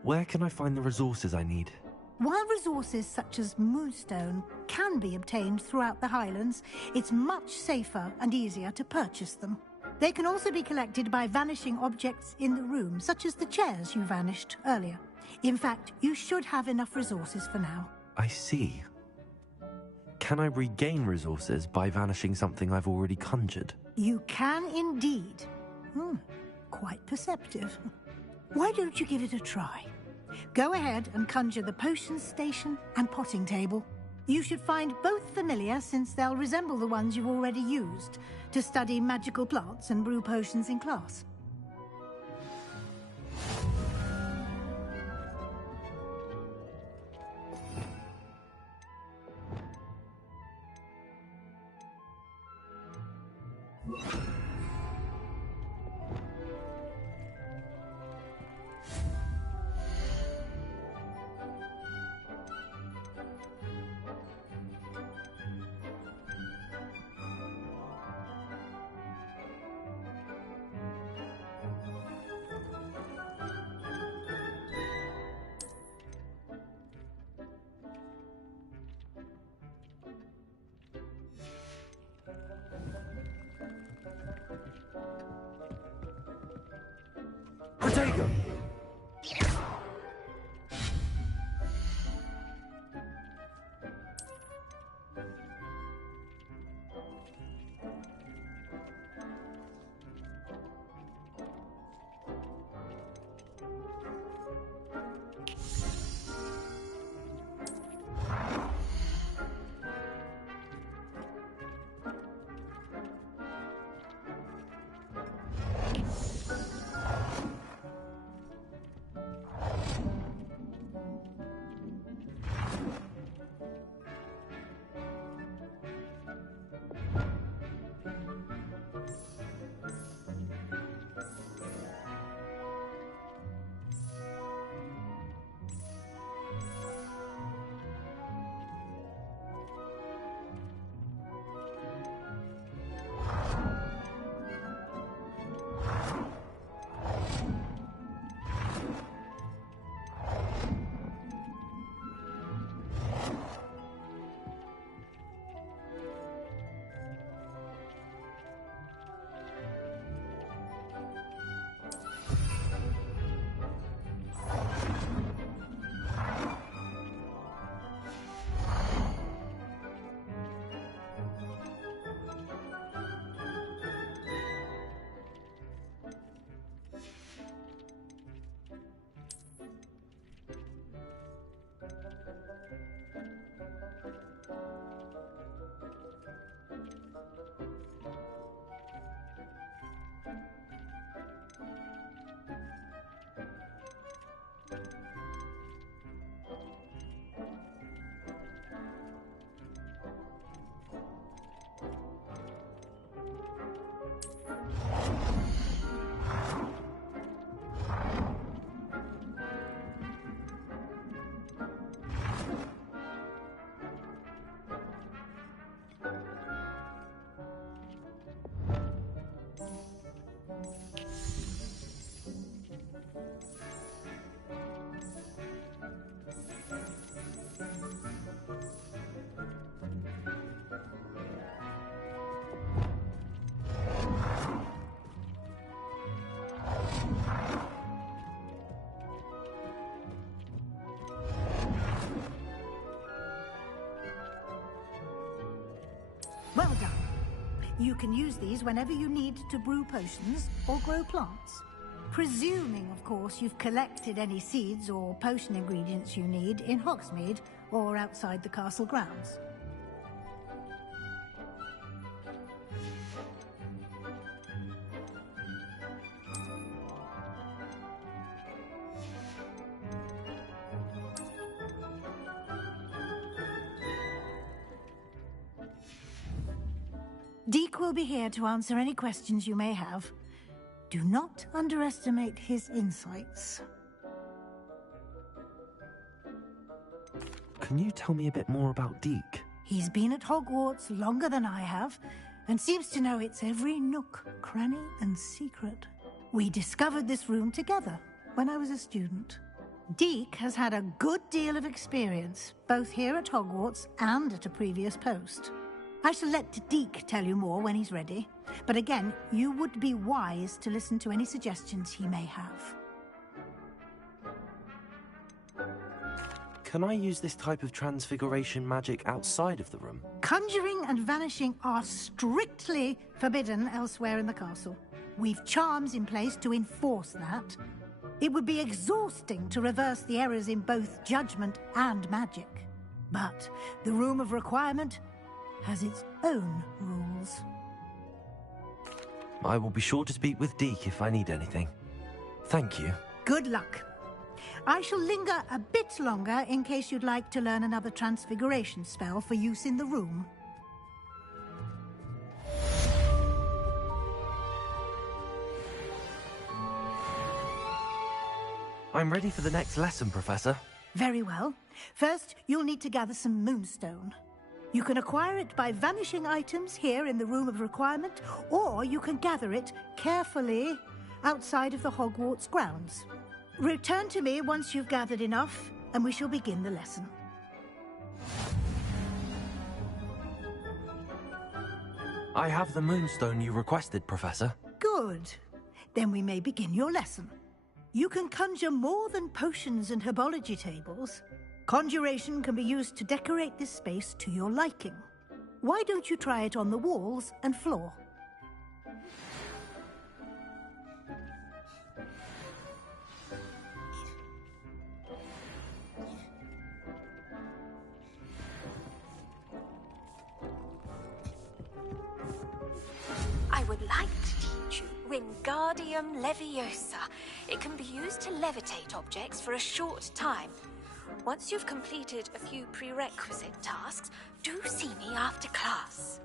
Where can I find the resources I need? While resources such as moonstone can be obtained throughout the Highlands, it's much safer and easier to purchase them. They can also be collected by vanishing objects in the room, such as the chairs you vanished earlier. In fact, you should have enough resources for now. I see. can I regain resources by vanishing something I've already conjured? You can indeed. Quite perceptive. Why don't you give it a try? Go ahead and conjure the potions station and potting table. You should find both familiar, since they'll resemble the ones you've already used to study magical plants and brew potions in class. Protego! Well done. You can use these whenever you need to brew potions or grow plants. Presuming, of course, you've collected any seeds or potion ingredients you need in Hogsmeade or outside the castle grounds. Deek will be here to answer any questions you may have. Do not underestimate his insights. Can you tell me a bit more about Deek? He's been at Hogwarts longer than I have, and seems to know its every nook, cranny, and secret. We discovered this room together when I was a student. Deek has had a good deal of experience, both here at Hogwarts and at a previous post. I shall let Deek tell you more when he's ready, but again, you would be wise to listen to any suggestions he may have. Can I use this type of transfiguration magic outside of the room? Conjuring and vanishing are strictly forbidden elsewhere in the castle. We've charms in place to enforce that. It would be exhausting to reverse the errors in both judgment and magic. But the Room of Requirement has its own rules. I will be sure to speak with Deke if I need anything. Thank you. Good luck. I shall linger a bit longer in case you'd like to learn another transfiguration spell for use in the room. I'm ready for the next lesson, Professor. Very well. First, you'll need to gather some moonstone. You can acquire it by vanishing items here in the Room of Requirement, or you can gather it carefully outside of the Hogwarts grounds. Return to me once you've gathered enough, and we shall begin the lesson. I have the moonstone you requested, Professor. Good. Then we may begin your lesson. You can conjure more than potions and herbology tables. Conjuration can be used to decorate this space to your liking. Why don't you try it on the walls and floor? I would like to teach you Wingardium Leviosa. It can be used to levitate objects for a short time. Once you've completed a few prerequisite tasks, do see me after class.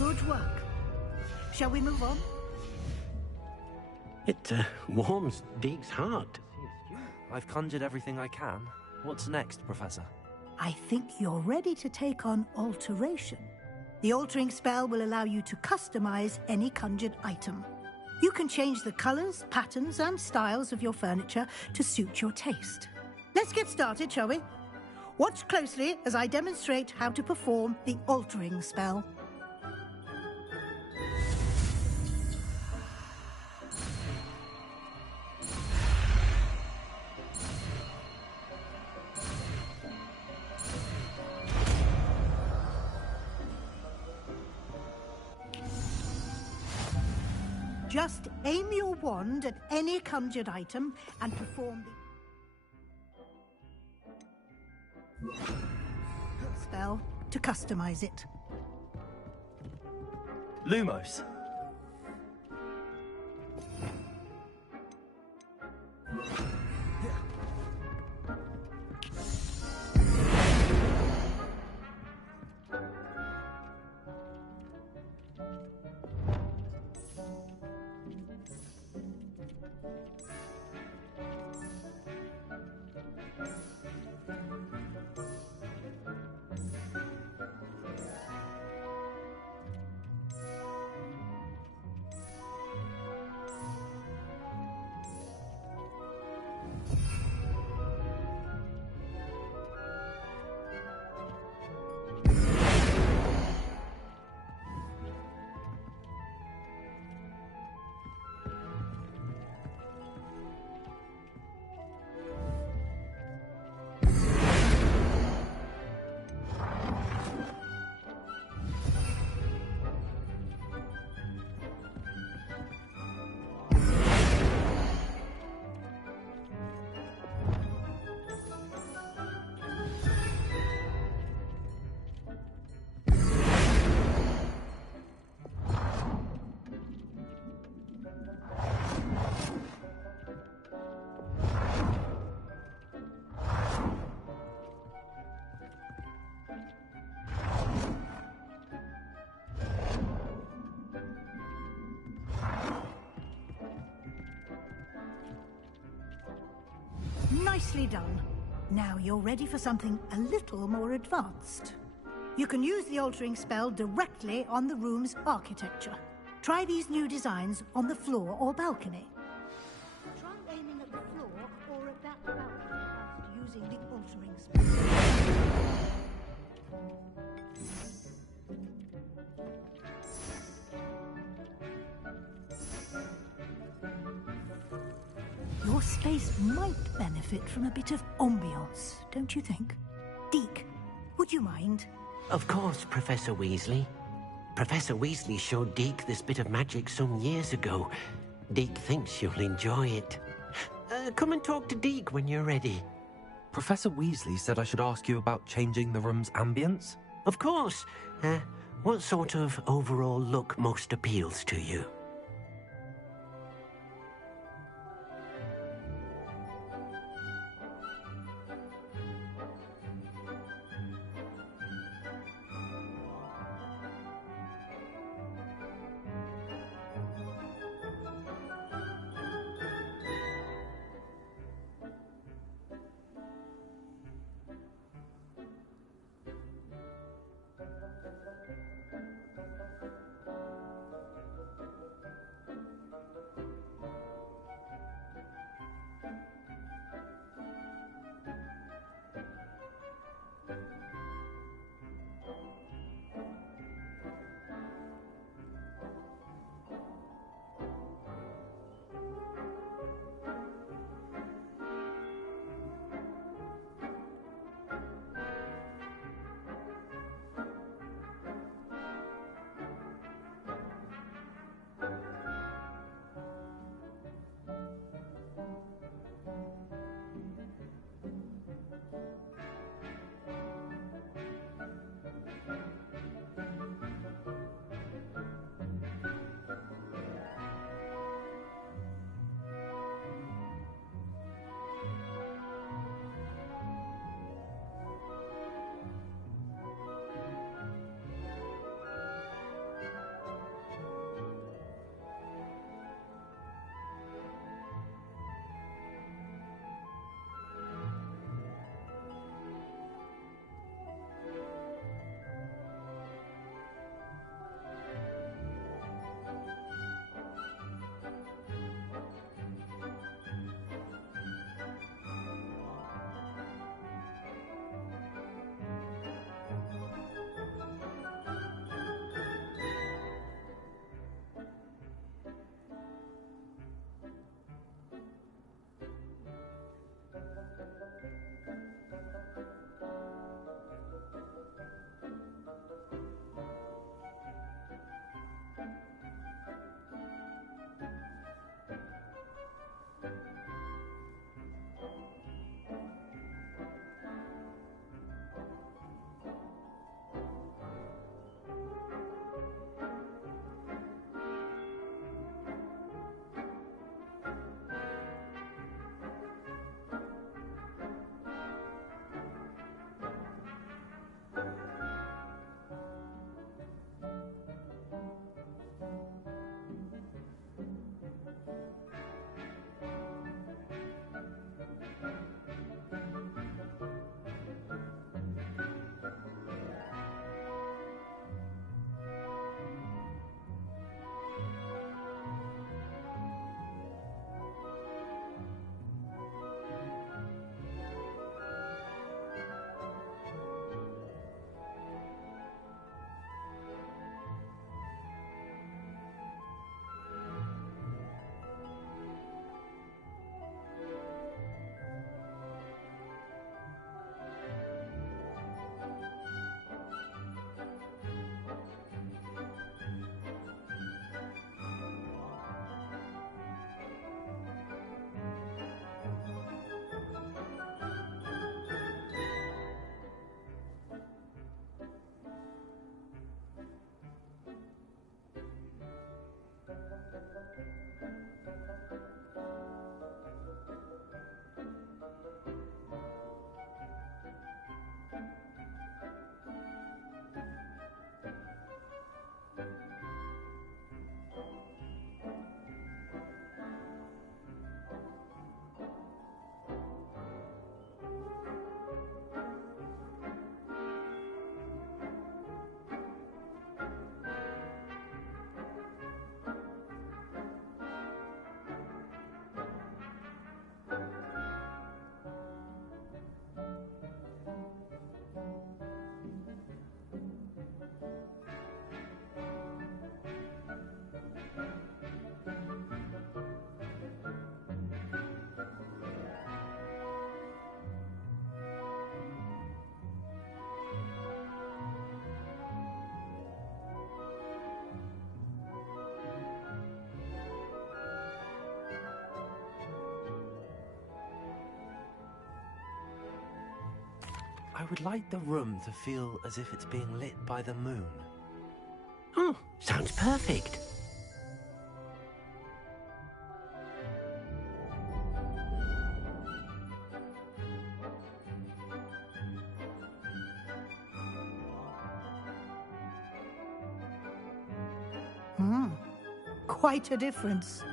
Good work. Shall we move on? It warms Deek's heart. I've conjured everything I can. What's next, Professor? I think you're ready to take on alteration. The altering spell will allow you to customize any conjured item. You can change the colors, patterns, and styles of your furniture to suit your taste. Let's get started, shall we? Watch closely as I demonstrate how to perform the altering spell. Just aim your wand at any conjured item and perform the spell to customize it. Lumos. Nicely done. Now you're ready for something a little more advanced. You can use the altering spell directly on the room's architecture. Try these new designs on the floor or balcony. Try aiming at the floor or at that balcony whilst using the altering spell. Your space might benefit from a bit of ambiance, don't you think? Deek, would you mind? Of course, Professor Weasley. Professor Weasley showed Deek this bit of magic some years ago. Deek thinks you'll enjoy it. Come and talk to Deek when you're ready. Professor Weasley said I should ask you about changing the room's ambience? Of course. What sort of overall look most appeals to you? I would like the room to feel as if it's being lit by the moon. Oh, sounds perfect. Quite a difference.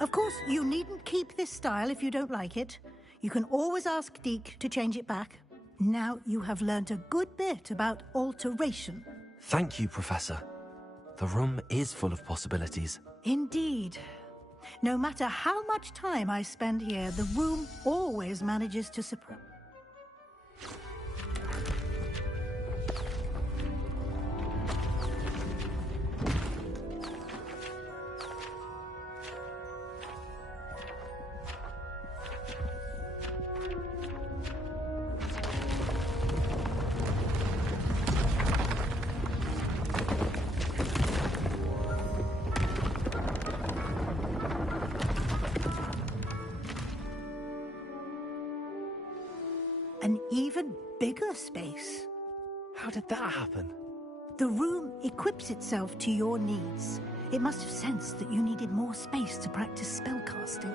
Of course, you needn't keep this style if you don't like it. You can always ask Deke to change it back. Now you have learnt a good bit about alteration. Thank you, Professor. The room is full of possibilities. Indeed. No matter how much time I spend here, the room always manages to surprise. An even bigger space. How did that happen? The room equips itself to your needs. It must have sensed that you needed more space to practice spellcasting.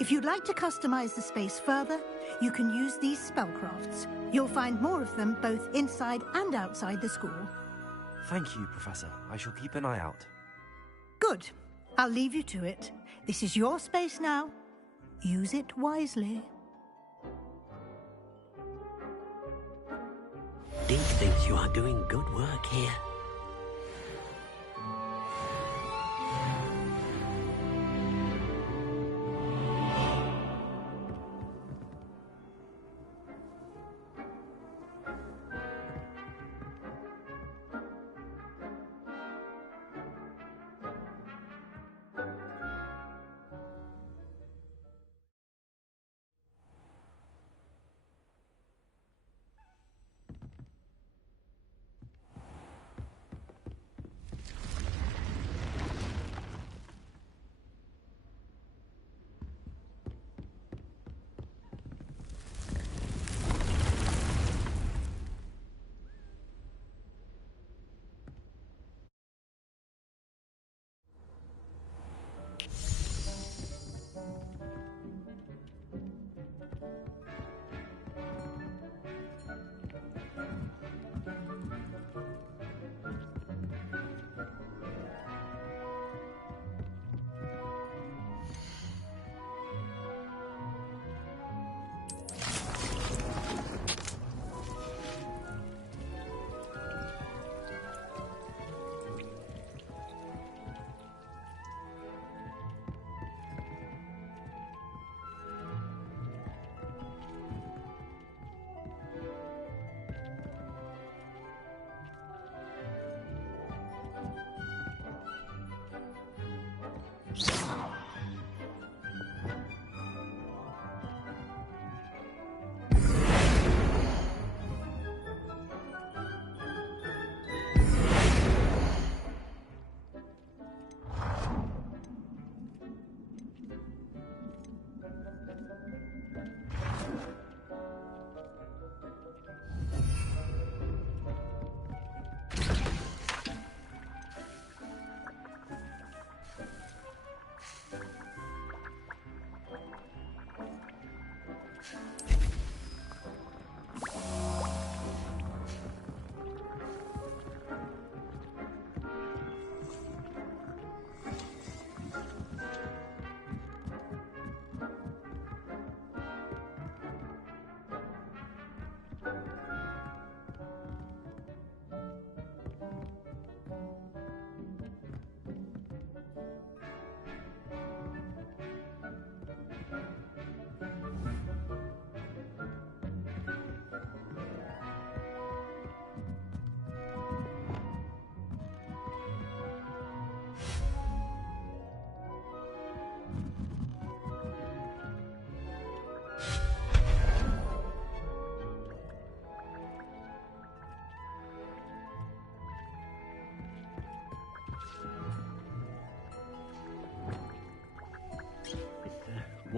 If you'd like to customize the space further, you can use these spellcrafts. You'll find more of them both inside and outside the school. Thank you, Professor. I shall keep an eye out. Good. I'll leave you to it. This is your space now. Use it wisely. Deke thinks you are doing good work here.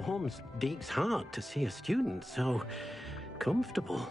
Warms Deke's heart to see a student so comfortable.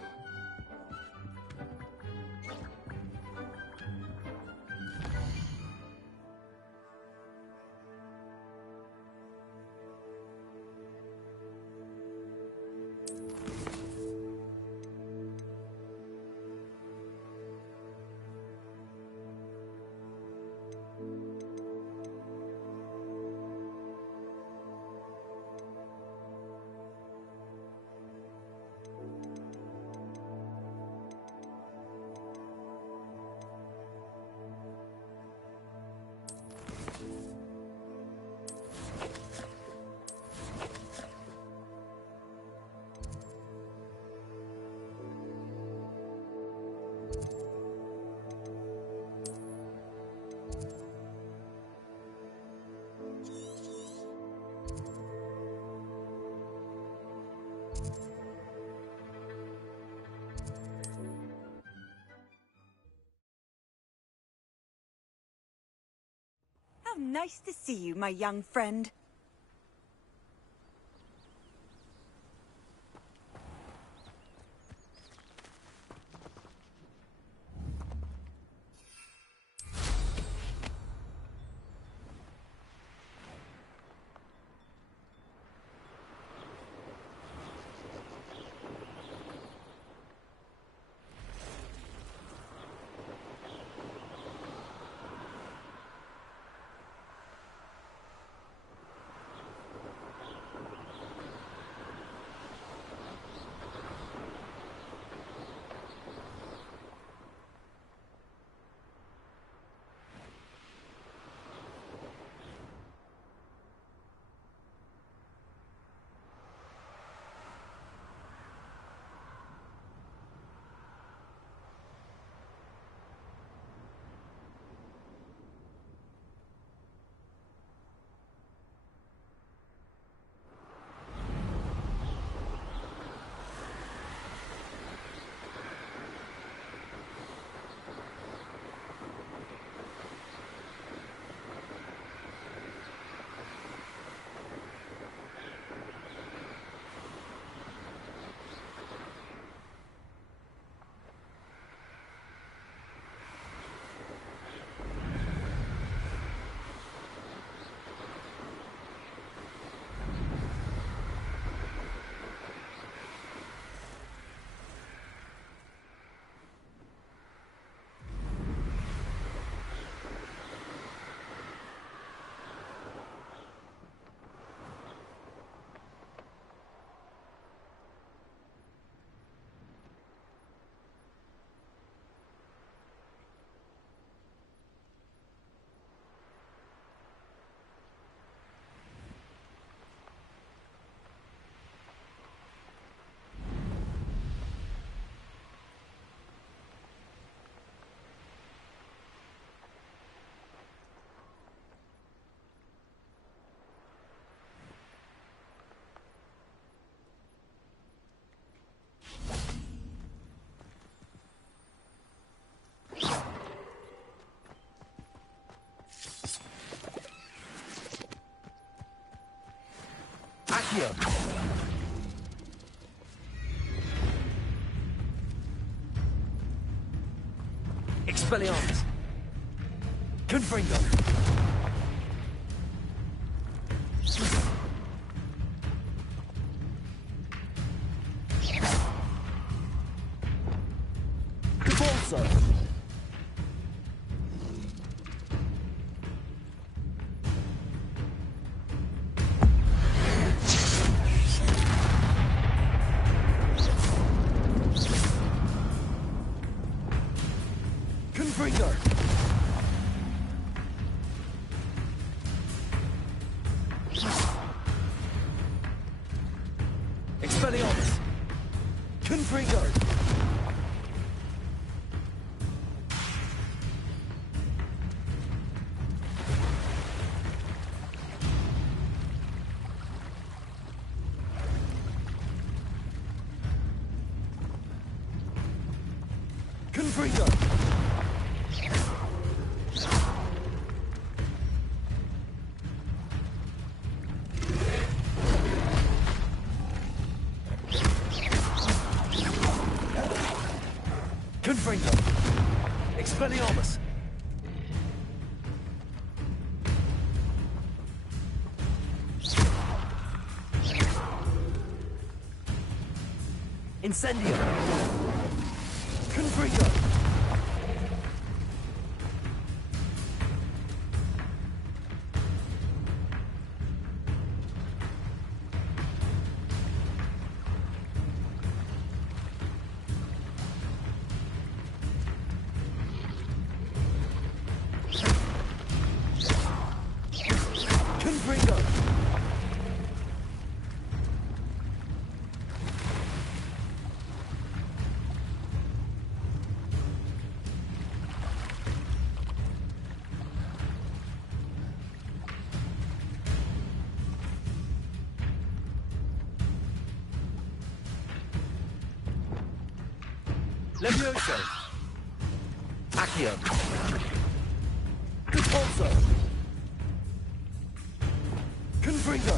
nice to see you, my young friend. Accio! Expelliarmus! Confringo! Convulso! Confringo! Expelliarmus! Confringo! Confringo! Confringo! Expelliarmus! Incendio! Confringo! Confringo! Levioso! Accio! Convulso! Confringo!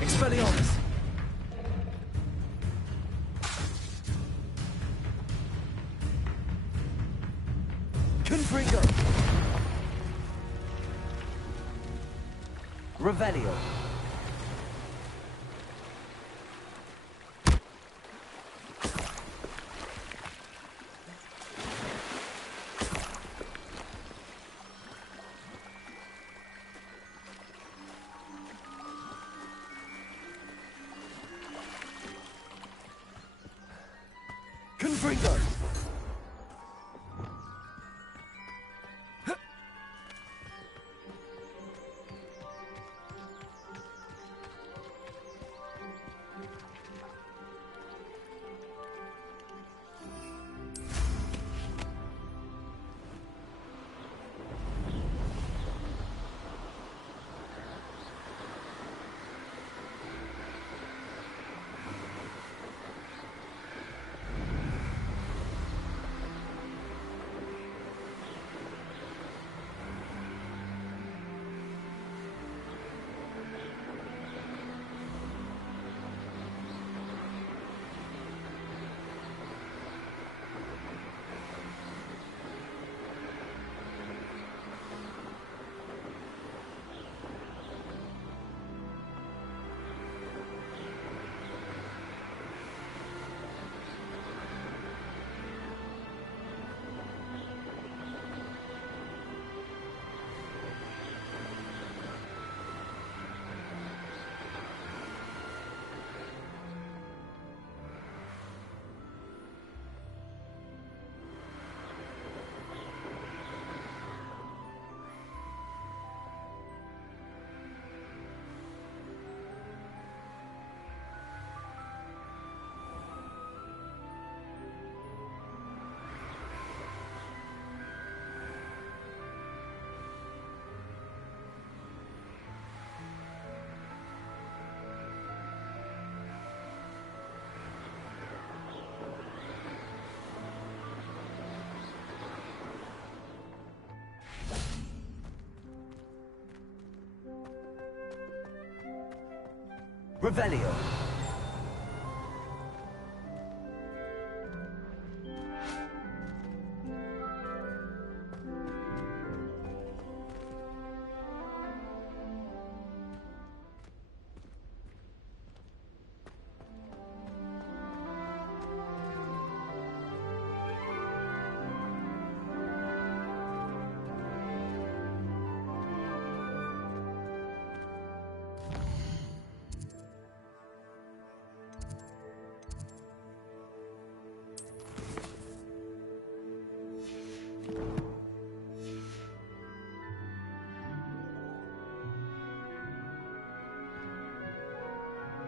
Expelliarmus! Confringo! Revelio! Confringo! Revelio!